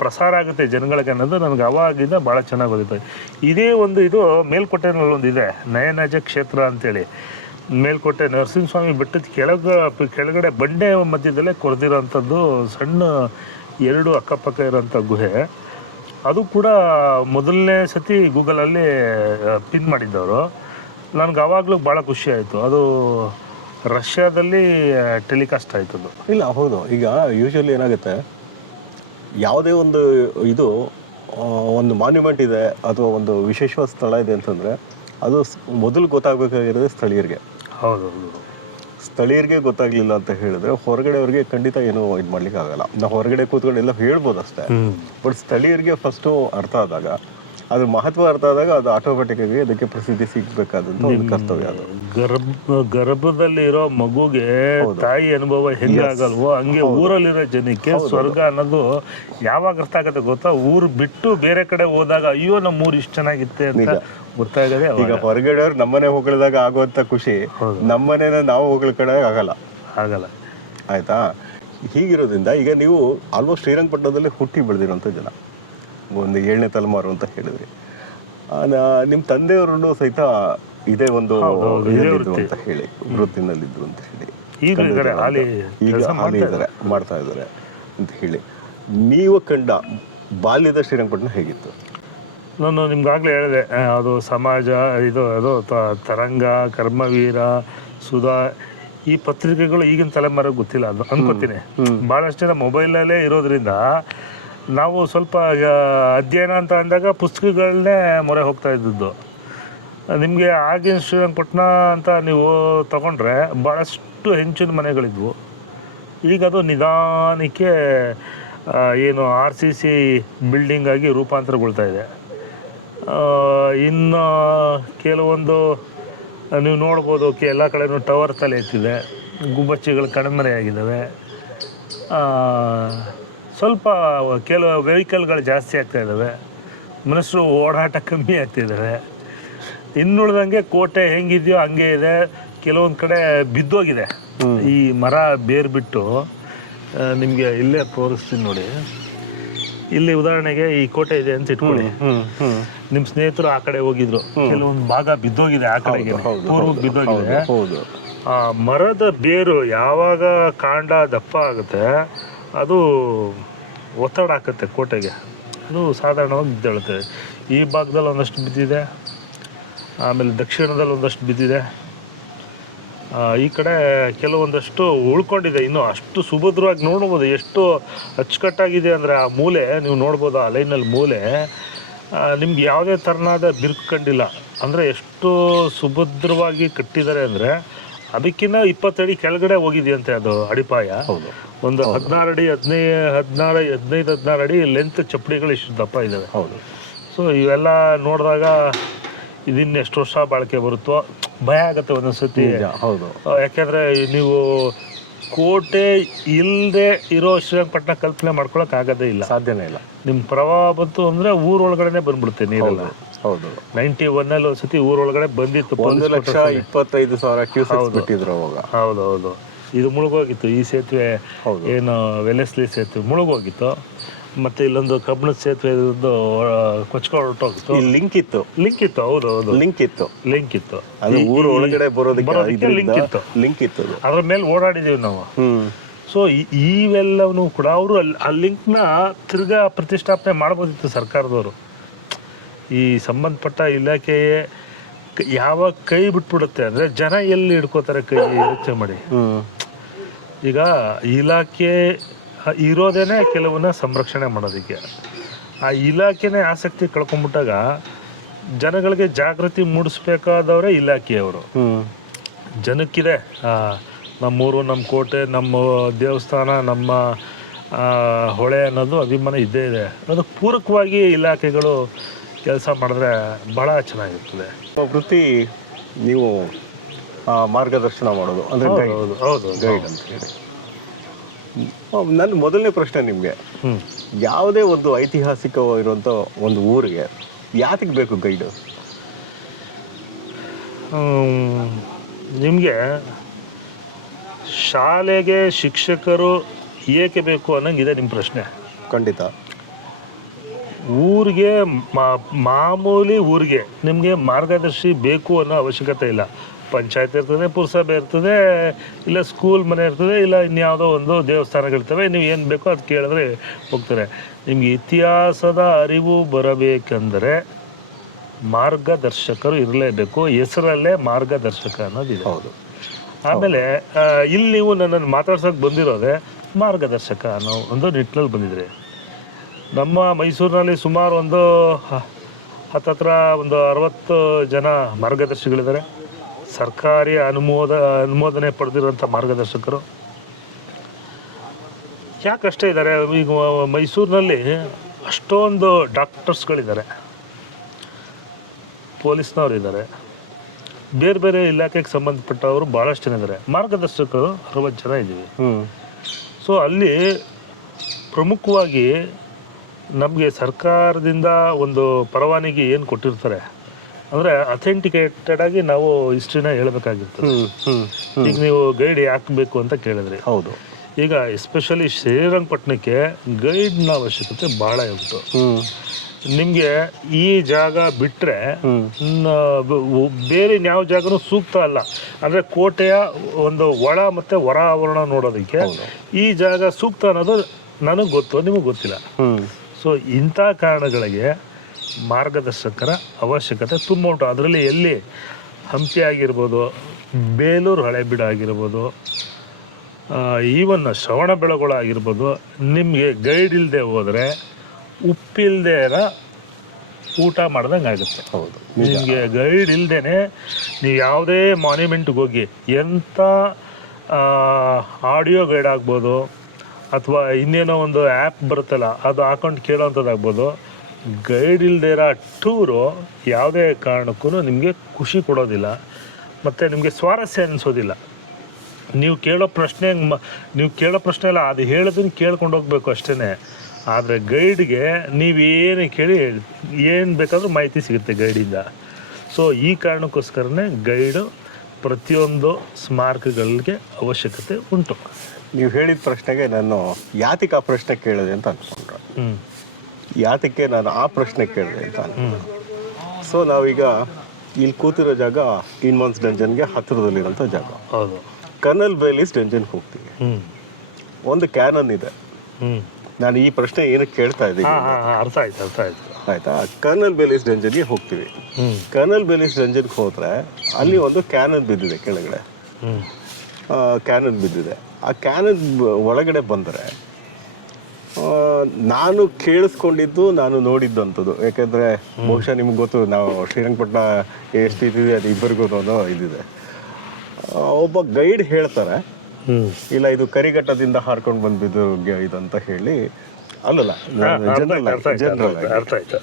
ಪ್ರಸಾರ ಆಗುತ್ತೆ ಜನಗಳಿಗೆ ಅನ್ನೋದು ನನಗೆ ಅವಾಗಿಂದ ಭಾಳ ಚೆನ್ನಾಗಿ ಗೊತ್ತಿತ್ತು. ಇದೇ ಒಂದು ಇದು ಮೇಲ್ಕೋಟೆನಲ್ಲಿ ಒಂದು ಇದೆ, ನಯನಜ ಕ್ಷೇತ್ರ ಅಂತೇಳಿ. ಮೇಲ್ಕೋಟೆ ನರಸಿಂಹಸ್ವಾಮಿ ಬೆಟ್ಟದ ಕೆಳಗಡೆ ಬಂಡೆ ಮಧ್ಯದಲ್ಲೇ ಕೊರೆದಿರೋಂಥದ್ದು ಸಣ್ಣ 2 ಅಕ್ಕಪಕ್ಕ ಇರೋಂಥ ಗುಹೆ. ಅದು ಕೂಡ ಮೊದಲನೇ ಸತಿ ಗೂಗಲಲ್ಲಿ ಪಿನ್ ಮಾಡಿದ್ದವರು. ನನಗೆ ಆವಾಗಲೂ ಭಾಳ ಖುಷಿ ಆಯಿತು. ಅದು ರಷ್ಯಾದಲ್ಲಿ ಟೆಲಿಕಾಸ್ಟ್ ಆಯ್ತದು. ಇಲ್ಲ, ಹೌದು. ಈಗ ಯೂಶ್ವಲಿ ಏನಾಗುತ್ತೆ, ಯಾವುದೇ ಒಂದು ಇದು ಒಂದು ಮಾನ್ಯುಮೆಂಟ್ ಇದೆ ಅಥವಾ ಒಂದು ವಿಶೇಷವಾದ ಸ್ಥಳ ಇದೆ ಅಂತಂದರೆ ಅದು ಮೊದಲು ಗೊತ್ತಾಗಬೇಕಾಗಿರೋದು ಸ್ಥಳೀಯರಿಗೆ. ಹೌದು. ಸ್ಥಳೀಯರಿಗೆ ಗೊತ್ತಾಗಲಿಲ್ಲ ಅಂತ ಹೇಳಿದ್ರೆ ಹೊರಗಡೆಯವ್ರಿಗೆ ಖಂಡಿತ ಏನೂ ಇದು ಮಾಡ್ಲಿಕ್ಕೆ ಆಗಲ್ಲ. ನಾವು ಹೊರಗಡೆ ಕೂತ್ಕೊಂಡು ಎಲ್ಲ ಹೇಳ್ಬೋದು ಅಷ್ಟೇ. ಬಟ್ ಸ್ಥಳೀಯರಿಗೆ ಫಸ್ಟು ಅರ್ಥ ಆದಾಗ, ಅದ್ರ ಮಹತ್ವ ಅರ್ಥ ಆದಾಗ ಅದು ಆಟೋಮೆಟಿಕ್ಕಾಗಿ ಅದಕ್ಕೆ ಪ್ರಸಿದ್ಧಿ ಸಿಗ್ಬೇಕಾದಂತ ಒಂದು ಕರ್ತವ್ಯ. ಅದು ಗರ್ಭದಲ್ಲಿ ಇರೋ ಮಗುಗೆ ತಾಯಿ ಅನುಭವ ಹೆಂಗಾಗಲ್ವೋ ಹಂಗೆ ಊರಲ್ಲಿರೋ ಜನಕ್ಕೆ ಸ್ವರ್ಗ ಅನ್ನೋದು ಯಾವಾಗ ಅರ್ಥ ಆಗತ್ತೆ ಗೊತ್ತಾ? ಊರು ಬಿಟ್ಟು ಬೇರೆ ಕಡೆ ಹೋದಾಗ ಅಯ್ಯೋ ನಮ್ಮ ಊರು ಇಷ್ಟು ಚೆನ್ನಾಗಿತ್ತೆ ಅಂತ ಗೊತ್ತಾಗದೆ. ಈಗ ಹೊರಗಡೆಯವ್ರು ನಮ್ಮನೆ ಹೊಗಳಿದಾಗ ಆಗುವಂತ ಖುಷಿ ನಮ್ಮನೇನ ನಾವು ಹೊಗಳ ಕಡೆ ಆಗಲ್ಲ. ಆಯ್ತಾ? ಹೀಗಿರೋದ್ರಿಂದ ಈಗ ನೀವು ಆಲ್ಮೋಸ್ಟ್ ಶ್ರೀರಂಗಪಟ್ಟಣದಲ್ಲಿ ಹುಟ್ಟಿ ಬೆಳೆದಿರೋಂಥ ಜನ, ಒಂದು 7ನೇ ತಲೆಮಾರು ಅಂತ ಹೇಳಿದ್ರಿ. ನಿಮ್ಮ ತಂದೆಯವರನ್ನು ಸಹಿತ ಇದೇ ಒಂದು ಅಂತ ಹೇಳಿ ವೃತ್ತಿನಲ್ಲಿದ್ರು ಅಂತ ಹೇಳಿ, ಈಗ ಹಾಲಿ ಮಾಡ್ತಾ ಇದ್ದಾರೆ ಅಂತ ಹೇಳಿ, ನೀವು ಕಂಡ ಬಾಲ್ಯದ ಶ್ರೀರಂಗಪಟ್ಟಣ ಹೇಗಿತ್ತು? ನಾನು ನಿಮ್ಗಾಗಲೇ ಹೇಳಿದೆ, ಅದು ಸಮಾಜ, ಅದು ತರಂಗ, ಕರ್ಮವೀರ, ಸುಧಾ, ಈ ಪತ್ರಿಕೆಗಳು ಈಗಿನ ತಲೆಮಾರಿಗೆ ಗೊತ್ತಿಲ್ಲ ಅದು ಅನ್ಕೋತೀನಿ. ಭಾಳಷ್ಟು ಜನ ಮೊಬೈಲಲ್ಲೇ ಇರೋದ್ರಿಂದ ನಾವು ಸ್ವಲ್ಪ ಅಧ್ಯಯನ ಅಂತ ಅಂದಾಗ ಪುಸ್ತಕಗಳನ್ನೇ ಮೊರೆ ಹೋಗ್ತಾ ಇದ್ದದ್ದು. ನಿಮಗೆ ಆಗಿನ ಶ್ರೀರಂಗಪಟ್ಟಣ ಅಂತ ನೀವು ತಗೊಂಡ್ರೆ ಭಾಳಷ್ಟು ಹೆಂಚಿನ ಮನೆಗಳಿದ್ವು. ಈಗ ಅದು ನಿಧಾನಕ್ಕೆ ಏನು RCC ಬಿಲ್ಡಿಂಗ್ ಆಗಿ ರೂಪಾಂತರಗೊಳ್ತಾ ಇದೆ. ಇನ್ನು ಕೆಲವೊಂದು ನೀವು ನೋಡ್ಬೋದು, ಎಲ್ಲ ಕಡೆಯೂ ಟವರ್ ತಲೆ ಎತ್ತಿದೆ, ಗುಬ್ಬಚ್ಚಿಗಳು ಕಣ್ಮರೆಯಾಗಿದ್ದಾವೆ. ಸ್ವಲ್ಪ ಕೆಲವು ವೆಹಿಕಲ್ಗಳು ಜಾಸ್ತಿ ಆಗ್ತಾ ಇದ್ದಾವೆ, ಮನುಷ್ಯರು ಓಡಾಟ ಕಮ್ಮಿ ಆಗ್ತಿದ್ದಾವೆ. ಇನ್ನುಳಿದಂಗೆ ಕೋಟೆ ಹೆಂಗಿದೆಯೋ ಹಂಗೆ ಇದೆ. ಕೆಲವೊಂದು ಕಡೆ ಬಿದ್ದೋಗಿದೆ, ಈ ಮರ ಬೇರು ಬಿಟ್ಟು. ನಿಮಗೆ ಇಲ್ಲೇ ತೋರಿಸ್ತೀನಿ ನೋಡಿ. ಇಲ್ಲಿ ಉದಾಹರಣೆಗೆ ಈ ಕೋಟೆ ಇದೆ ಅಂತ ಇಟ್ಕೊಳ್ಳಿ. ನಿಮ್ಮ ಸ್ನೇಹಿತರು ಆ ಕಡೆ ಹೋಗಿದ್ರು, ಕೆಲವೊಂದು ಭಾಗ ಬಿದ್ದೋಗಿದೆ, ಆ ಕಡೆಗೆ ಪೂರ್ವಕ್ಕೆ ಬಿದ್ದೋಗಿದೆ. ಆ ಮರದ ಬೇರು ಯಾವಾಗ ಕಾಂಡ ದಪ್ಪ ಆಗುತ್ತೆ ಅದು ಒತ್ತಡ ಹಾಕುತ್ತೆ ಕೋಟೆಗೆ, ಅದು ಸಾಧಾರಣವಾಗಿ ಬಿದ್ದೇಳುತ್ತೆ. ಈ ಭಾಗದಲ್ಲಿ ಒಂದಷ್ಟು ಬಿದ್ದಿದೆ, ಆಮೇಲೆ ದಕ್ಷಿಣದಲ್ಲಿ ಒಂದಷ್ಟು ಬಿದ್ದಿದೆ, ಈ ಕಡೆ ಕೆಲವೊಂದಷ್ಟು ಉಳ್ಕೊಂಡಿದೆ. ಇನ್ನೂ ಅಷ್ಟು ಸುಭದ್ರವಾಗಿ ನೋಡ್ಬೋದು, ಎಷ್ಟು ಅಚ್ಚುಕಟ್ಟಾಗಿದೆ ಅಂದರೆ ಆ ಮೂಲೆ ನೀವು ನೋಡ್ಬೋದು. ಆ ಲೈನಲ್ಲಿ ಮೂಲೆ ನಿಮ್ಗೆ ಯಾವುದೇ ಥರನಾದ ಬಿರುಕು ಕಂಡಿಲ್ಲ. ಅಂದರೆ ಎಷ್ಟು ಸುಭದ್ರವಾಗಿ ಕಟ್ಟಿದ್ದಾರೆ ಅಂದರೆ ಅದಕ್ಕಿಂತ 20 ಅಡಿ ಕೆಳಗಡೆ ಹೋಗಿದೆಯಂತೆ ಅದು ಅಡಿಪಾಯ. ಹೌದು. ಒಂದು 16 ಅಡಿ 15-16 ಅಡಿ ಲೆಂತ್ ಚಪ್ಪಡಿಗಳು ಇಷ್ಟು ದಪ್ಪ ಇದ್ದಾವೆ. ಹೌದು. ಸೊ ಇವೆಲ್ಲ ನೋಡಿದಾಗ ಇದನ್ನ ಎಷ್ಟು ವರ್ಷ ಬಾಳಿಕೆ ಬರುತ್ತೋ ಭಯ ಆಗುತ್ತೆ ಒಂದೊಂದ್ಸತಿ. ಹೌದು. ಯಾಕೆಂದರೆ ನೀವು ಕೋಟೆ ಇಲ್ಲದೆ ಇರೋ ಶ್ರೀರಂಗಪಟ್ಟಣ ಕಲ್ಪನೆ ಮಾಡ್ಕೊಳಕ್ ಆಗೋದೇ ಇಲ್ಲ, ಸಾಧ್ಯನೇ ಇಲ್ಲ. ನಿಮ್ಮ ಪ್ರವಾಹ ಬಂತು ಅಂದರೆ ಊರೊಳಗಡೆ ಬಂದ್ಬಿಡುತ್ತೆ ನೀರೆಲ್ಲ. ಹೌದು. 91 ಒಂದ್ಸತಿ ಊರೊಳಗಡೆ ಬಂದಿತ್ತು. 1,25,000 ಕ್ಯೂಸೆಕ್ಸ್ ಬಿಟ್ಟಿದ್ರು ಅವಾಗ. ಹೌದು. ಇದು ಮುಳುಗೋಗಿತ್ತು. ಈ ಸೇತುವೆ ಏನು ವೆಲೆಸ್ಲಿ ಸೇತುವೆ ಮುಳುಗೋಗಿತ್ತು. ಮತ್ತೆ ಇಲ್ಲೊಂದು ಕಬ್ಬಣದ ಸೇತುವೆ ಕೊಚ್ಕೊಂಡು ಹೊರಟೋಗಿತ್ತು. ಲಿಂಕ್ ಇತ್ತು. ಹೌದು. ಲಿಂಕ್ ಇತ್ತು. ಅದು ಊರು ಒಳಗಡೆ ಬರೋದಕ್ಕೆ ಲಿಂಕ್ ಇತ್ತು. ಅದ್ರ ಮೇಲೆ ಓಡಾಡಿದೀವಿ ನಾವು. ಸೊ ಇವೆಲ್ಲವೂ ಕೂಡ ಅವರು ಆ ಲಿಂಕ್ನ ತಿರ್ಗಾ ಪ್ರತಿಷ್ಠಾಪನೆ ಮಾಡ್ಬೋದಿತ್ತು ಸರ್ಕಾರದವರು. ಈ ಸಂಬಂಧಪಟ್ಟ ಇಲಾಖೆ ಯಾವಾಗ ಕೈ ಬಿಟ್ಬಿಡುತ್ತೆ ಅಂದರೆ ಜನ ಎಲ್ಲಿ ಹಿಡ್ಕೋತಾರೆ ಕೈ ಯೋಚನೆ ಮಾಡಿ. ಈಗ ಇಲಾಖೆ ಇರೋದೇನೆ ಕೆಲವನ್ನ ಸಂರಕ್ಷಣೆ ಮಾಡೋದಕ್ಕೆ. ಆ ಇಲಾಖೆನೇ ಆಸಕ್ತಿ ಕಳ್ಕೊಂಡ್ಬಿಟ್ಟಾಗ ಜನಗಳಿಗೆ ಜಾಗೃತಿ ಮೂಡಿಸ್ಬೇಕಾದವರೇ ಇಲಾಖೆಯವರು. ಜನಕ್ಕಿದೆ ನಮ್ಮೂರು, ನಮ್ಮ ಕೋಟೆ, ನಮ್ಮ ದೇವಸ್ಥಾನ, ನಮ್ಮ ಹೊಳೆ ಅನ್ನೋದು ಅಭಿಮಾನ ಇದ್ದೇ ಇದೆ. ಅದಕ್ಕೆ ಪೂರಕವಾಗಿ ಇಲಾಖೆಗಳು ಕೆಲಸ ಮಾಡಿದ್ರೆ ಭಾಳ ಚೆನ್ನಾಗಿರ್ತದೆ. ವೃತ್ತಿ ನೀವು ಮಾರ್ಗದರ್ಶನ ಮಾಡೋದು ಅಂದರೆ ಹೌದು ಗೈಡ್ ಅಂತ ಹೇಳಿ. ನನ್ನ ಮೊದಲನೇ ಪ್ರಶ್ನೆ ನಿಮಗೆ, ಯಾವುದೇ ಒಂದು ಐತಿಹಾಸಿಕವಾಗಿರುವಂಥ ಒಂದು ಊರಿಗೆ ಯಾತಕ್ಕೆ ಬೇಕು ಗೈಡು? ನಿಮಗೆ ಶಾಲೆಗೆ ಶಿಕ್ಷಕರು ಏಕೆ ಬೇಕು ಅನ್ನಂಗಿದೆ ನಿಮ್ಮ ಪ್ರಶ್ನೆ. ಖಂಡಿತ. ಊರಿಗೆ ಮಾಮೂಲಿ ಊರಿಗೆ ನಿಮಗೆ ಮಾರ್ಗದರ್ಶಿ ಬೇಕು ಅನ್ನೋ ಅವಶ್ಯಕತೆ ಇಲ್ಲ. ಪಂಚಾಯತ್ ಇರ್ತದೆ, ಪುರಸಭೆ ಇರ್ತದೆ, ಇಲ್ಲ ಸ್ಕೂಲ್ ಮನೆ ಇರ್ತದೆ, ಇಲ್ಲ ಇನ್ಯಾವುದೋ ಒಂದು ದೇವಸ್ಥಾನಗಳಿರ್ತವೆ. ನೀವು ಏನು ಬೇಕೋ ಅದು ಕೇಳಿದ್ರೆ ಹೋಗ್ತಾರೆ. ನಿಮಗೆ ಇತಿಹಾಸದ ಅರಿವು ಬರಬೇಕೆಂದರೆ ಮಾರ್ಗದರ್ಶಕರು ಇರಲೇಬೇಕು. ಹೆಸರಲ್ಲೇ ಮಾರ್ಗದರ್ಶಕ ಅನ್ನೋದಿದೆ. ಹೌದು. ಆಮೇಲೆ ಇಲ್ಲಿ ನೀವು ನನ್ನನ್ನು ಮಾತಾಡ್ಸೋಕೆ ಬಂದಿರೋದೆ ಮಾರ್ಗದರ್ಶಕ ಅನ್ನೋ ಒಂದು ನಿಟ್ಟಿನಲ್ಲಿ ಬಂದಿದ್ರಿ. ನಮ್ಮ ಮೈಸೂರಿನಲ್ಲಿ ಸುಮಾರು ಒಂದು ಹತ್ತತ್ರ ಒಂದು 60 ಜನ ಮಾರ್ಗದರ್ಶಿಗಳಿದ್ದಾರೆ. ಸರ್ಕಾರಿ ಅನುಮೋದನೆ ಪಡೆದಿರುವಂಥ ಮಾರ್ಗದರ್ಶಕರು ಯಾಕಷ್ಟೇ ಇದ್ದಾರೆ. ಈಗ ಮೈಸೂರಿನಲ್ಲಿ ಅಷ್ಟೊಂದು ಡಾಕ್ಟರ್ಸ್ಗಳಿದ್ದಾರೆ, ಪೊಲೀಸ್ನವ್ರು ಇದ್ದಾರೆ, ಬೇರೆ ಬೇರೆ ಇಲಾಖೆಗೆ ಸಂಬಂಧಪಟ್ಟವರು ಭಾಳಷ್ಟು ಜನ ಇದ್ದಾರೆ. ಮಾರ್ಗದರ್ಶಕರು 60 ಜನ ಇದ್ದೀವಿ. ಸೊ ಅಲ್ಲಿ ಪ್ರಮುಖವಾಗಿ ನಮಗೆ ಸರ್ಕಾರದಿಂದ ಒಂದು ಪರವಾನಗಿ ಏನು ಕೊಟ್ಟಿರ್ತಾರೆ ಅಂದರೆ ಅಥೆಂಟಿಕೇಟೆಡ್ ಆಗಿ ನಾವು ಹಿಸ್ಟ್ರಿನ ಹೇಳಬೇಕಾಗಿರ್ತದೆ. ಈಗ ನೀವು ಗೈಡ್ ಯಾಕೆ ಬೇಕು ಅಂತ ಕೇಳಿದ್ರಿ. ಹೌದು. ಈಗ ಎಸ್ಪೆಷಲಿ ಶ್ರೀರಂಗಪಟ್ಟಣಕ್ಕೆ ಗೈಡ್ನ ಅವಶ್ಯಕತೆ ಭಾಳ ಉಂಟು. ನಿಮಗೆ ಈ ಜಾಗ ಬಿಟ್ಟರೆ ಬೇರೆ ಯಾವ ಜಾಗನೂ ಸೂಕ್ತ ಅಲ್ಲ. ಅಂದರೆ ಕೋಟೆಯ ಒಂದು ಒಳ ಮತ್ತು ಹೊರ ಆವರಣ ನೋಡೋದಕ್ಕೆ ಈ ಜಾಗ ಸೂಕ್ತ ಅನ್ನೋದು ನನಗೆ ಗೊತ್ತು, ನಿಮಗೆ ಗೊತ್ತಿಲ್ಲ. ಸೊ ಇಂಥ ಕಾರಣಗಳಿಗೆ ಮಾರ್ಗದರ್ಶಕರ ಅವಶ್ಯಕತೆ ತುಂಬ ಉಂಟು. ಅದರಲ್ಲಿ ಎಲ್ಲಿ ಹಂಪಿ ಆಗಿರ್ಬೋದು, ಬೇಲೂರು ಹಳೆಬೀಡು ಆಗಿರ್ಬೋದು, ಈವನ್ ಶ್ರವಣಬೆಳಗೊಳ ಆಗಿರ್ಬೋದು, ನಿಮಗೆ ಗೈಡ್ ಇಲ್ಲದೆ ಹೋದರೆ ಉಪ್ಪಿಲ್ಲದೆ ಊಟ ಮಾಡ್ದಂಗೆ ಆಗುತ್ತೆ. ಹೌದು. ನಿಮಗೆ ಗೈಡ್ ಇಲ್ಲದೇ ನೀವು ಯಾವುದೇ ಮಾನ್ಯುಮೆಂಟ್ಗೆ ಹೋಗಿ ಎಂಥ ಆಡಿಯೋ ಗೈಡ್ ಆಗ್ಬೋದು ಅಥವಾ ಇನ್ನೇನೋ ಒಂದು ಆ್ಯಪ್ ಬರುತ್ತಲ್ಲ ಅದು ಹಾಕೊಂಡು ಕೇಳೋವಂಥದ್ದಾಗ್ಬೋದು, ಗೈಡ್ ಇಲ್ಲದೇ ಇರೋ ಟೂರು ಯಾವುದೇ ಕಾರಣಕ್ಕೂ ನಿಮಗೆ ಖುಷಿ ಕೊಡೋದಿಲ್ಲ ಮತ್ತು ನಿಮಗೆ ಸ್ವಾರಸ್ಯ ಅನಿಸೋದಿಲ್ಲ. ನೀವು ಕೇಳೋ ಪ್ರಶ್ನೆ ಎಲ್ಲ ಅದು ಹೇಳೋದನ್ನು ಕೇಳ್ಕೊಂಡು ಹೋಗ್ಬೇಕು ಅಷ್ಟೇ. ಆದರೆ ಗೈಡ್ಗೆ ನೀವೇನು ಕೇಳಿ ಏನು ಬೇಕಾದರೂ ಮಾಹಿತಿ ಸಿಗುತ್ತೆ ಗೈಡಿಂದ. ಸೊ ಈ ಕಾರಣಕ್ಕೋಸ್ಕರನೇ ಗೈಡು ಪ್ರತಿಯೊಂದು ಸ್ಮಾರಕಗಳಿಗೆ ಅವಶ್ಯಕತೆ ಉಂಟು. ನೀವು ಹೇಳಿದ ಪ್ರಶ್ನೆಗೆ ನಾನು ಯಾತಕ್ಕೆ ಆ ಪ್ರಶ್ನೆ ಕೇಳಿದೆ ಅಂತ ಅಂದ್ಕೊಂಡ್ರೆ, ಯಾತಕ್ಕೆ ನಾನು ಆ ಪ್ರಶ್ನೆ ಕೇಳಿದೆ ಅಂತ ಅಂದ್ಕೊಂಡ್ರೆ, ಸೊ ನಾವೀಗ ಇಲ್ಲಿ ಕೂತಿರೋ ಜಾಗ ಇನ್ಮಾನ್ಸ್ ಡಂಜನ್ಗೆ ಹತ್ತಿರದಲ್ಲಿರೋಂಥ ಜಾಗ. ಹೌದು. ಕರ್ನಲ್ ಬೇಲಿಸ್ ಡಂಜನ್ಗೆ ಹೋಗ್ತೀವಿ. ಒಂದು ಕ್ಯಾನನ್ ಇದೆ. ನಾನು ಈ ಪ್ರಶ್ನೆ ಏನಕ್ಕೆ ಕೇಳ್ತಾ ಇದ್ದೀನಿ ಅರ್ಥ ಆಯ್ತು ಆಯ್ತಾ. ಕರ್ನಲ್ ಬೇಲಿಸ್ ಡಂಜನ್ಗೆ ಹೋಗ್ತೀವಿ. ಕರ್ನಲ್ ಬೇಲಿಸ್ ಡಂಜನ್ಗೆ ಹೋದರೆ ಅಲ್ಲಿ ಒಂದು ಕ್ಯಾನನ್ ಬಿದ್ದಿದೆ ಕೆಳಗಡೆ. ಕ್ಯಾನನ್ ಬಿದ್ದಿದೆ. ಆ ಕ್ಯಾನನ್ ಒಳಗಡೆ ಬಂದರೆ ನಾನು ಕೇಳಿಸ್ಕೊಂಡಿದ್ದು, ನಾನು ನೋಡಿದ್ದಂಥದ್ದು, ಯಾಕೆಂದರೆ ಬಹುಶಃ ನಿಮ್ಗೆ ಗೊತ್ತು, ನಾವು ಶ್ರೀರಂಗಪಟ್ಟಣ ಎಷ್ಟು ಇದ್ದಿದೆ ಅದು ಇಬ್ಬರಿಗೂ ಅನ್ನೋ ಇದಿದೆ. ಒಬ್ಬ ಗೈಡ್ ಹೇಳ್ತಾರೆ, ಹ್ಮ್ ಇಲ್ಲ ಇದು ಕರಿಘಟ್ಟದಿಂದ ಹಾರ್ಕೊಂಡು ಬಂದಿದ್ದು ಇದಂತ ಹೇಳಿ, ಅಲ್ಲಲ್ಲ ಜನರಲ್ ಅರ್ಥ ಆಯ್ತು.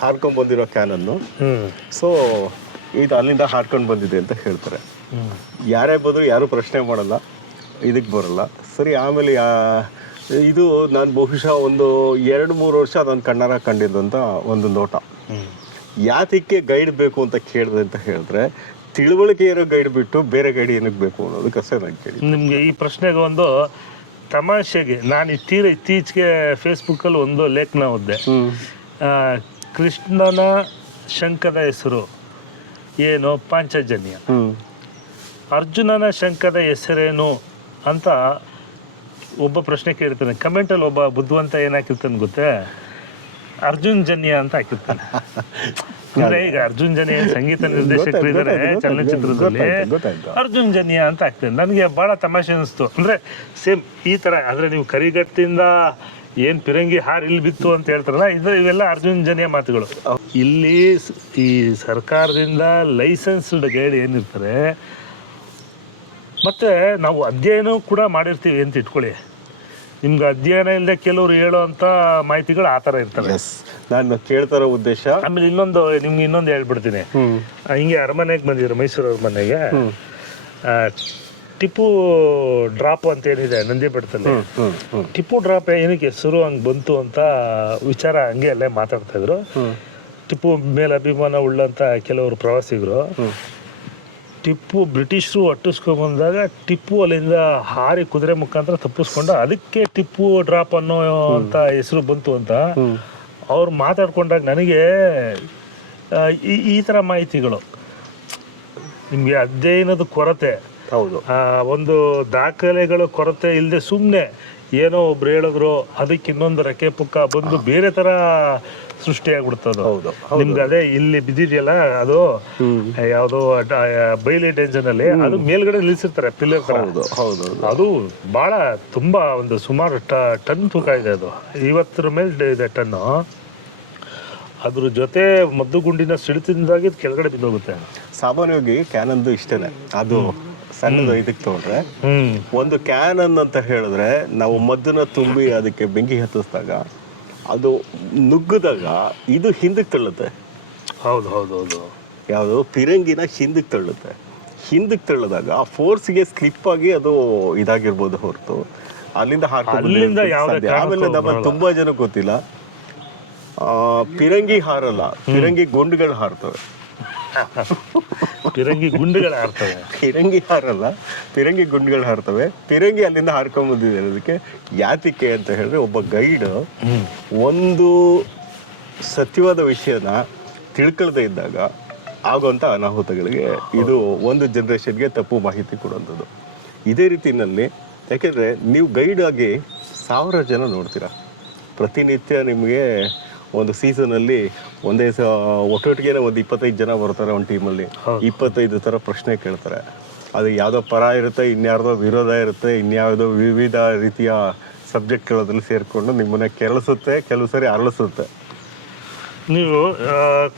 ಹಾರ್ಕೊಂಡು ಬಂದಿರೋ ಕ್ಯಾನನ್ನು, ಹ್ಮ್ ಸೊ ಇದು ಅಲ್ಲಿಂದ ಹಾರ್ಕೊಂಡು ಬಂದಿದೆ ಅಂತ ಹೇಳ್ತಾರೆ. ಹ್ಮ್ ಯಾರೇ ಬಂದರೂ ಯಾರೂ ಪ್ರಶ್ನೆ ಮಾಡಲ್ಲ, ಇದಕ್ಕೆ ಬರಲ್ಲ. ಸರಿ, ಆಮೇಲೆ ಇದು ನಾನು ಬಹುಶಃ ಒಂದು 2-3 ವರ್ಷ ಅದನ್ನು ಕಣ್ಣಾರ ಕಂಡಿದ್ದಂಥ ಒಂದು ನೋಟ. ಯಾತಕ್ಕೆ ಗೈಡ್ ಬೇಕು ಅಂತ ಕೇಳಿದೆ ಅಂತ ಹೇಳಿದ್ರೆ, ತಿಳುವಳಿಕೆ ಇರೋ ಗೈಡ್ ಬಿಟ್ಟು ಬೇರೆ ಗೈಡ್ ಏನಕ್ಕೆ ಬೇಕು ಅನ್ನೋದಕ್ಕಷ್ಟೇ ನಾನು ಕೇಳಿ. ನಿಮಗೆ ಈ ಪ್ರಶ್ನೆಗೆ ಒಂದು ತಮಾಷೆಗೆ ನಾನು ಇತ್ತೀಚೆಗೆ ಫೇಸ್ಬುಕ್ಕಲ್ಲಿ ಒಂದು ಲೇಖನ ಓದಿದೆ. ಕೃಷ್ಣನ ಶಂಖದ ಹೆಸರು ಏನು? ಪಾಂಚಜನ್ಯ. ಅರ್ಜುನನ ಶಂಖದ ಹೆಸರೇನು ಅಂತ ಒಬ್ಬ ಪ್ರಶ್ನೆ ಕೇಳ್ತಾನೆ. ಕಮೆಂಟಲ್ಲಿ ಒಬ್ಬ ಬುದ್ಧಿವಂತ ಏನು ಹಾಕಿರ್ತಾನೆ ಗೊತ್ತೇ? ಅರ್ಜುನ್ ಜನ್ಯ ಅಂತ ಹಾಕಿರ್ತಾನೆ. ಅಂದ್ರೆ ಈಗ ಅರ್ಜುನ್ ಜನ್ಯ ಸಂಗೀತ ನಿರ್ದೇಶಕರು ಇದ್ದಾರೆ ಚಲನಚಿತ್ರದಲ್ಲಿ, ಅರ್ಜುನ್ ಜನ್ಯ ಅಂತ ಹಾಕ್ತೇನೆ. ನನಗೆ ಭಾಳ ತಮಾಷೆ ಅನಿಸ್ತು. ಅಂದ್ರೆ ಸೇಮ್ ಈ ಥರ. ಆದರೆ ನೀವು ಕರಿಘಟ್ಟಿಂದ ಏನು ಪಿರಂಗಿ ಹಾರು ಇಲ್ಲಿ ಬಿತ್ತು ಅಂತ ಹೇಳ್ತಾರಲ್ಲ, ಇವೆಲ್ಲ ಅರ್ಜುನ್ ಜನ್ಯ ಮಾತುಗಳು. ಇಲ್ಲಿ ಈ ಸರ್ಕಾರದಿಂದ ಲೈಸೆನ್ಸ್ಡ್ ಗೈಡ್ ಏನಿರ್ತಾರೆ, ಮತ್ತು ನಾವು ಅಧ್ಯಯನ ಕೂಡ ಮಾಡಿರ್ತೀವಿ ಅಂತ ಇಟ್ಕೊಳ್ಳಿ. ನಿಮ್ಗೆ ಅಧ್ಯಯನ ಇಲ್ಲದೆ ಕೆಲವರು ಹೇಳೋ ಅಂಥ ಮಾಹಿತಿಗಳು ಆ ಥರ ಇರ್ತವೆ. ನಾನು ಕೇಳ್ತಾರೋ ಉದ್ದೇಶ. ಆಮೇಲೆ ನಿಮ್ಗೆ ಇನ್ನೊಂದು ಹೇಳ್ಬಿಡ್ತೀನಿ. ಹಿಂಗೆ ಅರಮನೆಗೆ ಬಂದಿದ್ರು, ಮೈಸೂರು ಅರಮನೆಗೆ. ಟಿಪ್ಪು ಡ್ರಾಪ್ ಅಂತ ಏನಿದೆ ನಂದಿ ಬೆಟ್ಟದಲ್ಲಿ, ಟಿಪ್ಪು ಡ್ರಾಪ್ ಏನಕ್ಕೆ ಹೆಸರು ಹಂಗೆ ಬಂತು ಅಂತ ವಿಚಾರ ಹಂಗೆ ಅಲ್ಲೇ ಮಾತಾಡ್ತಾ ಇದ್ರು. ಟಿಪ್ಪು ಮೇಲೆ ಅಭಿಮಾನ ಉಳ್ಳಂಥ ಕೆಲವರು ಪ್ರವಾಸಿಗರು, ಟಿಪ್ಪು ಬ್ರಿಟಿಷರು ಅಟ್ಟಿಸ್ಕೊಂಡ್ಬಂದಾಗ ಟಿಪ್ಪು ಅಲ್ಲಿಂದ ಹಾರಿ ಕುದುರೆ ಮುಖಾಂತರ ತಪ್ಪಿಸ್ಕೊಂಡು ಅದಕ್ಕೆ ಟಿಪ್ಪು ಡ್ರಾಪ್ ಅನ್ನೋ ಅಂತ ಹೆಸರು ಬಂತು ಅಂತ ಅವ್ರು ಮಾತಾಡ್ಕೊಂಡಾಗ ನನಗೆ ಈ ಥರ ಮಾಹಿತಿಗಳು, ನಿಮಗೆ ಅಧ್ಯಯನದ ಕೊರತೆ, ಹೌದು, ಒಂದು ದಾಖಲೆಗಳ ಕೊರತೆ ಇಲ್ಲದೆ ಸುಮ್ಮನೆ ಏನೋ ಒಬ್ರು ಹೇಳಿದ್ರು ಅದಕ್ಕೆ ಇನ್ನೊಂದು ರೆಕ್ಕೆ ಪುಕ್ಕ ಬಂದು ಬೇರೆ ಥರ ಸೃಷ್ಟಿಯಾಗ್ಬಿಡ್ತದು. ನಿಮ್ಗೆ ಅದೇ ಇಲ್ಲಿ ಬಿದ್ದಿದೆಯಲ್ಲ, ಅದು ಯಾವುದೋ ಬೈಲಿ ಟೆನ್ಷನಲ್ಲಿ ಅದು ಮೇಲ್ಗಡೆ ನಿಲ್ಸಿರ್ತಾರೆ ಪಿಲ್ಲರ್ ಥರ. ಅದು ಭಾಳ ತುಂಬ ಒಂದು ಸುಮಾರು ಟನ್ ತೂಕ ಇದೆ. ಅದು 50 ಮೇಲೆ ಇದೆ ಟನ್ನು. ಅದ್ರ ಜೊತೆ ಮದ್ದುಗುಂಡಿನ ಸಿಡಿತದಿಂದಾಗಿ ಕೆಳಗಡೆ ಬಿದ್ದೋಗುತ್ತೆ. ಸಾಮಾನ್ಯವಾಗಿ ಕ್ಯಾನನ್ದು ಇಷ್ಟೇನೆ. ಅದು ಸಣ್ಣದು ಇದಕ್ಕೆ ತಗೊಂಡ್ರೆ, ಒಂದು ಕ್ಯಾನನ್ ಅಂತ ಹೇಳಿದ್ರೆ ನಾವು ಮದ್ದನ್ನ ತುಂಬಿ ಅದಕ್ಕೆ ಬೆಂಕಿ ಹತ್ತಿಸಿದಾಗ ಅದು ನುಗ್ಗಿದಾಗ ಇದು ಹಿಂದಕ್ಕೆ ತಳ್ಳುತ್ತೆ. ಹೌದು. ಯಾವುದು ಪಿರಂಗಿನ ಹಿಂದಕ್ಕೆ ತಳ್ಳುತ್ತೆ. ಹಿಂದಕ್ಕೆ ತಳ್ಳಿದಾಗ ಆ ಫೋರ್ಸ್ಗೆ ಸ್ಲಿಪ್ ಆಗಿ ಅದು ಇದಾಗಿರ್ಬೋದು ಹೊರತು ಅಲ್ಲಿಂದ ಹಾರ್ಕೊಂಡು. ಆಮೇಲೆ ನಮ್ಮ ತುಂಬಾ ಜನ ಗೊತ್ತಿಲ್ಲ, ಪಿರಂಗಿ ಹಾರಲ್ಲ, ಪಿರಂಗಿ ಗುಂಡುಗಳು ಹಾರ್ತವೆ. ಪಿರಂಗಿ ಗುಂಡುಗಳು ಹಾರ್ತವೆ, ಪಿರಂಗಿ ಹಾರಲ್ಲ, ಪಿರಂಗಿ ಗುಂಡುಗಳು ಹಾರ್ತವೆ. ಪಿರಂಗಿ ಅಲ್ಲಿಂದ ಹಾರ್ಕೊಂಡ್ಬಂದಿದೆ ಅನ್ನೋದಕ್ಕೆ ಯಾತಿಕೆ ಅಂತ ಹೇಳಿದ್ರೆ, ಒಬ್ಬ ಗೈಡ್ ಒಂದು ಸತ್ಯವಾದ ವಿಷಯನ ತಿಳ್ಕೊಳ್ದೇ ಇದ್ದಾಗ ಆಗುವಂಥ ಅನಾಹುತಗಳಿಗೆ ಇದು ಒಂದು ಜನ್ರೇಷನ್ಗೆ ತಪ್ಪು ಮಾಹಿತಿ ಕೊಡುವಂಥದ್ದು. ಇದೇ ರೀತಿಯಲ್ಲಿ, ಯಾಕೆಂದರೆ ನೀವು ಗೈಡ್ ಆಗಿ 1000 ಜನ ನೋಡ್ತೀರಾ ಪ್ರತಿನಿತ್ಯ. ನಿಮಗೆ ಒಂದು ಸೀಸನಲ್ಲಿ ಒಟ್ಟೊಟ್ಟಿಗೆ ಒಂದು 25 ಜನ ಬರ್ತಾರೆ ಒಂದು ಟೀಮಲ್ಲಿ. 25 ಥರ ಪ್ರಶ್ನೆ ಕೇಳ್ತಾರೆ. ಅದು ಯಾವುದೋ ಪರ ಇರುತ್ತೆ, ಇನ್ಯಾವುದೋ ವಿರೋಧ ಇರುತ್ತೆ, ಇನ್ಯಾವುದೋ ವಿವಿಧ ರೀತಿಯ ಸಬ್ಜೆಕ್ಟ್ಗಳಲ್ಲಿ ಸೇರಿಕೊಂಡು ನಿಮ್ಮನ್ನ ಕೆರಳಿಸುತ್ತೆ, ಕೆಲವು ಸರಿ ಅರಳಿಸುತ್ತೆ. ನೀವು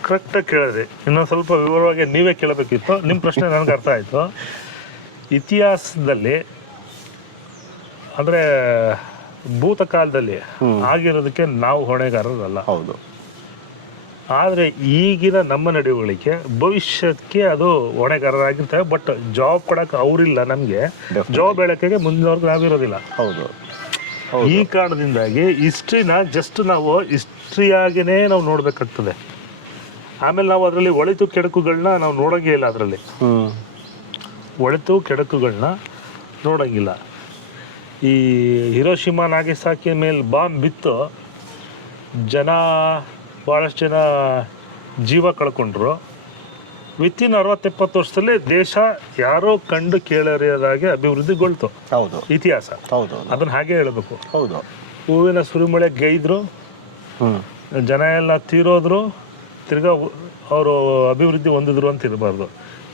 ಕರೆಕ್ಟಾಗಿ ಕೇಳಿದ್ರಿ. ಇನ್ನೊಂದು ಸ್ವಲ್ಪ ವಿವರವಾಗಿ ನೀವೇ ಕೇಳಬೇಕಿತ್ತು. ನಿಮ್ಮ ಪ್ರಶ್ನೆ ನನಗೆ ಅರ್ಥ ಆಯಿತು. ಇತಿಹಾಸದಲ್ಲಿ ಅಂದರೆ ಭೂತಕಾಲದಲ್ಲಿ ಆಗಿರೋದಕ್ಕೆ ನಾವು ಹೊಣೆಗಾರರಲ್ಲ. ಹೌದು. ಆದರೆ ಈಗಿನ ನಮ್ಮ ನಡವಳಿಕೆ ಭವಿಷ್ಯಕ್ಕೆ ಅದು ಹೊಣೆಗಾರರಾಗಿರ್ತವೆ. ಬಟ್ ಜಾಬ್ ಕೊಡೋಕೆ ಅವರಿಲ್ಲ, ನಮಗೆ ಜಾಬ್ ಹೇಳೋಕ್ಕೆ ಮುಂದಿನವ್ರಿಗೆ ನಾವಿರೋದಿಲ್ಲ. ಹೌದು. ಈ ಕಾರಣದಿಂದಾಗಿ ಹಿಸ್ಟ್ರಿನ ಜಸ್ಟ್ ನಾವು ಹಿಸ್ಟ್ರಿಯಾಗಿಯೇ ನಾವು ನೋಡಬೇಕಾಗ್ತದೆ. ಆಮೇಲೆ ನಾವು ಅದರಲ್ಲಿ ಒಳಿತು ಕೆಡುಕುಗಳನ್ನ ನಾವು ನೋಡೋಂಗೇ ಇಲ್ಲ. ಅದರಲ್ಲಿ ಒಳಿತು ಕೆಡುಕುಗಳನ್ನ ನೋಡೋಂಗಿಲ್ಲ. ಈ ಹಿರೋಶಿಮಾ ನಾಗಸಾಕಿ ಮೇಲೆ ಬಾಂಬ್ ಬಿತ್ತು, ಭಾಳಷ್ಟು ಜನ ಜೀವ ಕಳ್ಕೊಂಡ್ರು. ವಿತಿನ್ 60-70 ವರ್ಷದಲ್ಲಿ ದೇಶ ಯಾರೋ ಕಂಡು ಕೇಳರಿಯದಾಗೆ ಅಭಿವೃದ್ಧಿಗೊಳ್ತು. ಹೌದು, ಇತಿಹಾಸ. ಹೌದು, ಅದನ್ನು ಹಾಗೆ ಹೇಳಬೇಕು. ಹೌದು. ಹೂವಿನ ಸುರಿಮಳೆ ಗೈದ್ರು, ಜನ ಎಲ್ಲ ತೀರೋದ್ರು, ತಿರ್ಗಾ ಅವರು ಅಭಿವೃದ್ಧಿ ಹೊಂದಿದ್ರು ಅಂತ ಇರಬಾರ್ದು.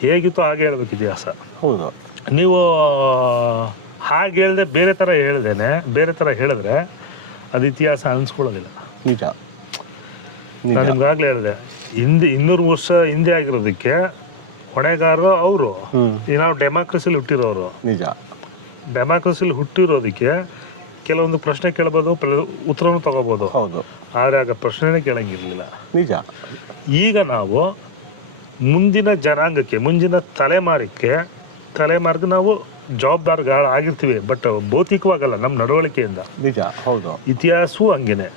ಹೇಗಿತ್ತು ಹಾಗೆ ಹೇಳ್ಬೇಕು ಇತಿಹಾಸ. ಹೌದು. ನೀವು ಹಾಗೆ ಹೇಳ್ದೆ ಬೇರೆ ಥರ ಹೇಳಿದ್ರೆ ಅದು ಇತಿಹಾಸ ಅನಿಸ್ಕೊಳ್ಳೋದಿಲ್ಲ. ನಿಜ. ನಾನು ನಿಮ್ಗಾಗಲೇ ಹೇಳಿದೆ, 200 ವರ್ಷ ಹಿಂದೆ ಆಗಿರೋದಕ್ಕೆ ಹೊಣೆಗಾರರು ಅವರು. ಈಗ ನಾವು ಡೆಮಾಕ್ರಸಿಲಿ ಹುಟ್ಟಿರೋರು. ನಿಜ. ಡೆಮಾಕ್ರಸಿಲಿ ಹುಟ್ಟಿರೋದಕ್ಕೆ ಕೆಲವೊಂದು ಪ್ರಶ್ನೆ ಕೇಳ್ಬೋದು, ಉತ್ತರನೂ ತಗೋಬೋದು. ಹೌದು. ಆದರೆ ಆಗ ಪ್ರಶ್ನೆನೇ ಕೇಳಂಗಿರ್ಲಿಲ್ಲ. ನಿಜ. ಈಗ ನಾವು ಮುಂದಿನ ಜನಾಂಗಕ್ಕೆ, ಮುಂದಿನ ತಲೆಮಾರಿಗೆ ನಾವು ಜವಾಬ್ದಾರಿಗಳು ಆಗಿರ್ತೀವಿ, ಬಟ್ ಭೌತಿಕವಾಗಲ್ಲ, ನಮ್ಮ ನಡವಳಿಕೆಯಿಂದ. ನಿಜ. ಹೌದು. ಇತಿಹಾಸವೂ ಹಂಗೇನೆ.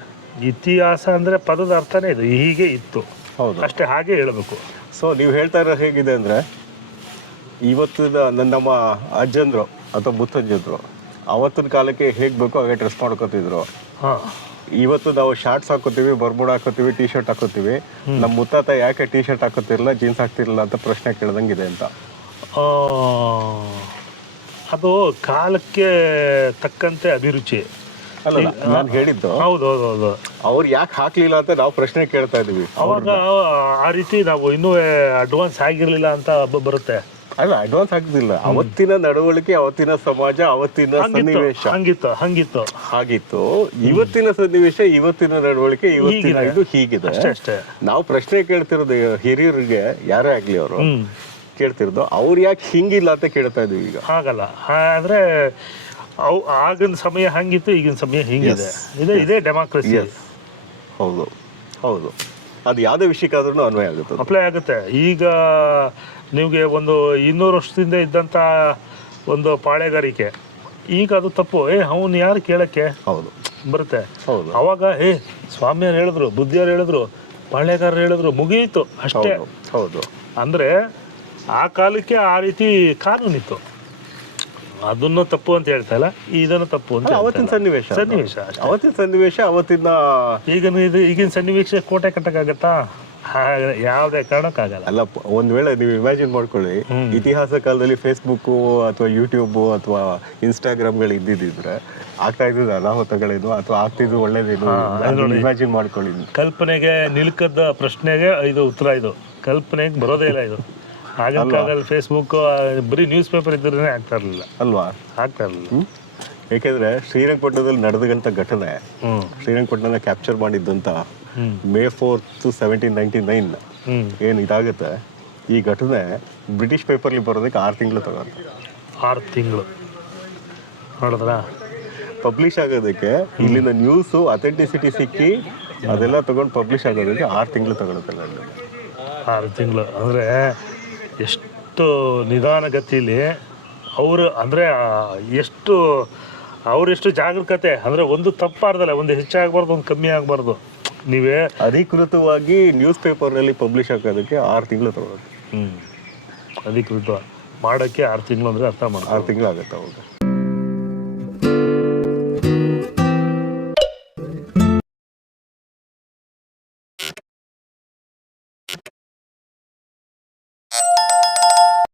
ಇತಿಹಾಸ ಅಂದರೆ ಪದದ ಅರ್ಥನೇ ಇದು, ಹೀಗೆ ಇತ್ತು. ಹೌದು. ಅಷ್ಟೇ, ಹಾಗೆ ಹೇಳಬೇಕು. ಸೊ ನೀವು ಹೇಳ್ತಾ ಇರೋ ಹೇಗಿದೆ ಅಂದರೆ, ಇವತ್ತಿನ ನಮ್ಮ ಅಜ್ಜಂದ್ರು ಅಥವಾ ಮುತ್ತಜ್ಜಂದ್ರು ಅವತ್ತಿನ ಕಾಲಕ್ಕೆ ಹೇಗೆ ಬೇಕೋ ಹಾಗೆ ಡ್ರೆಸ್ ಮಾಡ್ಕೋತಿದ್ರು. ಹಾಂ. ಇವತ್ತು ನಾವು ಶಾರ್ಟ್ಸ್ ಹಾಕೋತೀವಿ, ಬರ್ಮುಡ ಹಾಕೋತೀವಿ, ಟೀ ಶರ್ಟ್ ಹಾಕೋತೀವಿ. ನಮ್ಮ ಮುತ್ತಾತ ಯಾಕೆ ಟೀ ಶರ್ಟ್ ಹಾಕೋತಿರಲಿಲ್ಲ, ಜೀನ್ಸ್ ಹಾಕ್ತಿರಲಿಲ್ಲ ಅಂತ ಪ್ರಶ್ನೆ ಕೇಳ್ದಂಗಿದೆ ಅಂತ. ಅದು ಕಾಲಕ್ಕೆ ತಕ್ಕಂತೆ ಅಭಿರುಚಿ. ಅಲ್ಲ, ನಾನು ಹೇಳಿದ್ದು ಹೌದು ಹೌದು ಹೌದು. ಅವ್ರು ಯಾಕೆ ಹಾಕ್ಲಿಲ್ಲ ಅಂತ ನಾವು ಪ್ರಶ್ನೆ ಕೇಳ್ತಾ ಇದೀವಿ. ಅವಾಗ ಆ ರೀತಿ ನಾವು ಇನ್ನೂ ಅಡ್ವಾನ್ಸ್ ಆಗಿರ್ಲಿಲ್ಲ ಅಂತ ಬರುತ್ತೆ. ಅಲ್ಲ, ಅಡ್ವಾನ್ಸ್ ಆಗ್ತಿಲ್ಲ. ಅವತ್ತಿನ ನಡವಳಿಕೆ, ಅವತ್ತಿನ ಸಮಾಜ, ಅವತ್ತಿನ ಸನ್ನಿವೇಶ ಹಾಗಿತ್ತು. ಇವತ್ತಿನ ಸನ್ನಿವೇಶ, ಇವತ್ತಿನ ನಡವಳಿಕೆ, ಇವತ್ತಿನ ಇದು ಹೀಗಿದೆ. ಅಷ್ಟೇ. ನಾವು ಪ್ರಶ್ನೆ ಕೇಳ್ತಿರೋದು ಹಿರಿಯರಿಗೆ, ಯಾರೇ ಆಗ್ಲಿ ಅವರು ಕೇಳ್ತಿರೋದು, ಅವ್ರು ಯಾಕೆ ಹಿಂಗಿಲ್ಲ ಅಂತ ಕೇಳ್ತಾ ಇದೀವಿ. ಈಗ ಹಾಗಲ್ಲ, ಆದ್ರೆ ಆಗಿನ ಸಮಯ ಹಂಗಿತ್ತು, ಈಗಿನ ಸಮಯ ಹಿಂಗಿದೆ. ಇದೇ ಡೆಮಾಕ್ರಸಿ. ಹೌದು ಹೌದು. ಅದು ಯಾವುದೇ ವಿಷಯಕ್ಕಾದ್ರೂ ಅನ್ವಯ ಆಗುತ್ತೆ, ಅಪ್ಲೈ ಆಗುತ್ತೆ. ಈಗ ನಿಮಗೆ ಒಂದು 200 ವರ್ಷದಿಂದ ಇದ್ದಂಥ ಒಂದು ಪಾಳೆಗಾರಿಕೆ, ಈಗ ಅದು ತಪ್ಪು. ಅವನು ಯಾರು ಕೇಳಕ್ಕೆ ಹೌದು ಬರುತ್ತೆ. ಹೌದು. ಅವಾಗ ಸ್ವಾಮಿಯರು ಹೇಳಿದ್ರು, ಬುದ್ಧಿಯವರು ಹೇಳಿದ್ರು, ಪಾಳೆಗಾರರು ಹೇಳಿದ್ರು, ಮುಗಿಯಿತು ಅಷ್ಟೇ. ಹೌದು. ಅಂದರೆ ಆ ಕಾಲಕ್ಕೆ ಆ ರೀತಿ ಕಾನೂನಿತ್ತು. ಅದನ್ನು ತಪ್ಪು ಅಂತ ಹೇಳ್ತಾ ಇಲ್ಲ, ಇದನ್ನು ತಪ್ಪು ಅಂತ. ಅವತ್ತಿನ ಸನ್ನಿವೇಶ ಅವತ್ತಿನ ಸನ್ನಿವೇಶ, ಅವತ್ತಿನ ಈಗಿನ ಸನ್ನಿವೇಶ ಕೋಟೆ ಕಟ್ಟಕ್ಕಾಗತ್ತಾ? ಯಾವುದೇ ಕಾರಣಕ್ಕಾಗಲ್ಲ. ಅಲ್ಲ, ಒಂದ್ ವೇಳೆ ನೀವು ಇಮ್ಯಾಜಿನ್ ಮಾಡ್ಕೊಳ್ಳಿ, ಇತಿಹಾಸ ಕಾಲದಲ್ಲಿ ಫೇಸ್ಬುಕ್ ಅಥವಾ ಯೂಟ್ಯೂಬ್ ಅಥವಾ ಇನ್ಸ್ಟಾಗ್ರಾಮ್ಗಳು ಇದ್ದಿದ್ರೆ ಆಗ್ತಾ ಇದ್ದು ಅನಾಹುತಗಳೇನು ಅಥವಾ ಆಗ್ತಿದ್ದು ಒಳ್ಳೇದೇನು ಇಮ್ಯಾಜಿನ್ ಮಾಡ್ಕೊಳ್ಳಿ. ಕಲ್ಪನೆಗೆ ನಿಲ್ಕದ ಪ್ರಶ್ನೆಗೆ ಇದು ಉತ್ತರ. ಇದು ಕಲ್ಪನೆಗೆ ಬರೋದೇ ಇಲ್ಲ. ಇದು ಆಗಿನ ಕಾಲದಲ್ಲಿ ಫೇಸ್ಬುಕ್ ಬರೀ ನ್ಯೂಸ್ ಪೇಪರ್ ಇದ್ರೆ ಆಗ್ತಾ ಇರಲಿಲ್ಲ ಅಲ್ವಾ? ಆಗ್ತಾ ಇರಲಿಲ್ಲ. ಯಾಕೆಂದ್ರೆ ಶ್ರೀರಂಗಪಟ್ಟಣದಲ್ಲಿ ನಡೆದಂಥ ಘಟನೆ, ಶ್ರೀರಂಗಪಟ್ಟಣ ಕ್ಯಾಪ್ಚರ್ ಮಾಡಿದ್ದಂತ May 4th, 1799 ಏನು ಇದಾಗುತ್ತೆ, ಈ ಘಟನೆ ಬ್ರಿಟಿಷ್ ಪೇಪರ್ಲಿ ಬರೋದಕ್ಕೆ 6 ತಿಂಗಳು ತಗೋತ್ತೆ. 6 ತಿಂಗಳು ನೋಡಿದ್ರ ಪಬ್ಲಿಷ್ ಆಗೋದಕ್ಕೆ. ಇಲ್ಲಿನ ನ್ಯೂಸು ಅಥೆಂಟಿಸಿಟಿ ಸಿಕ್ಕಿ ಅದೆಲ್ಲ ತಗೊಂಡು ಪಬ್ಲಿಷ್ ಆಗೋದಕ್ಕೆ 6 ತಿಂಗಳು ತಗೊಳುತ್ತೆ. 6 ತಿಂಗಳು ಅಂದರೆ ಎಷ್ಟು ನಿಧಾನಗತಿಲಿ ಅವರು, ಅಂದರೆ ಅವರೆಷ್ಟು ಜಾಗರೂಕತೆ. ಅಂದರೆ ಒಂದು ತಪ್ಪಾರ್ದಲ್ಲ, ಒಂದು ಹೆಚ್ಚಾಗಬಾರ್ದು, ಒಂದು ಕಮ್ಮಿ ಆಗಬಾರ್ದು. ನೀವೇ ಅಧಿಕೃತವಾಗಿ ನ್ಯೂಸ್ ಪೇಪರ್ನಲ್ಲಿ ಪಬ್ಲಿಷ್ ಆಗೋದಕ್ಕೆ 6 ತಿಂಗಳು ತಗೊಳುತ್ತೆ. ಅಧಿಕೃತ ಮಾಡೋಕ್ಕೆ 6 ತಿಂಗಳು ಅಂದರೆ ಅರ್ಥ ಮಾಡಿ 6 ತಿಂಗಳು ಆಗುತ್ತೆ ಅವಾಗ.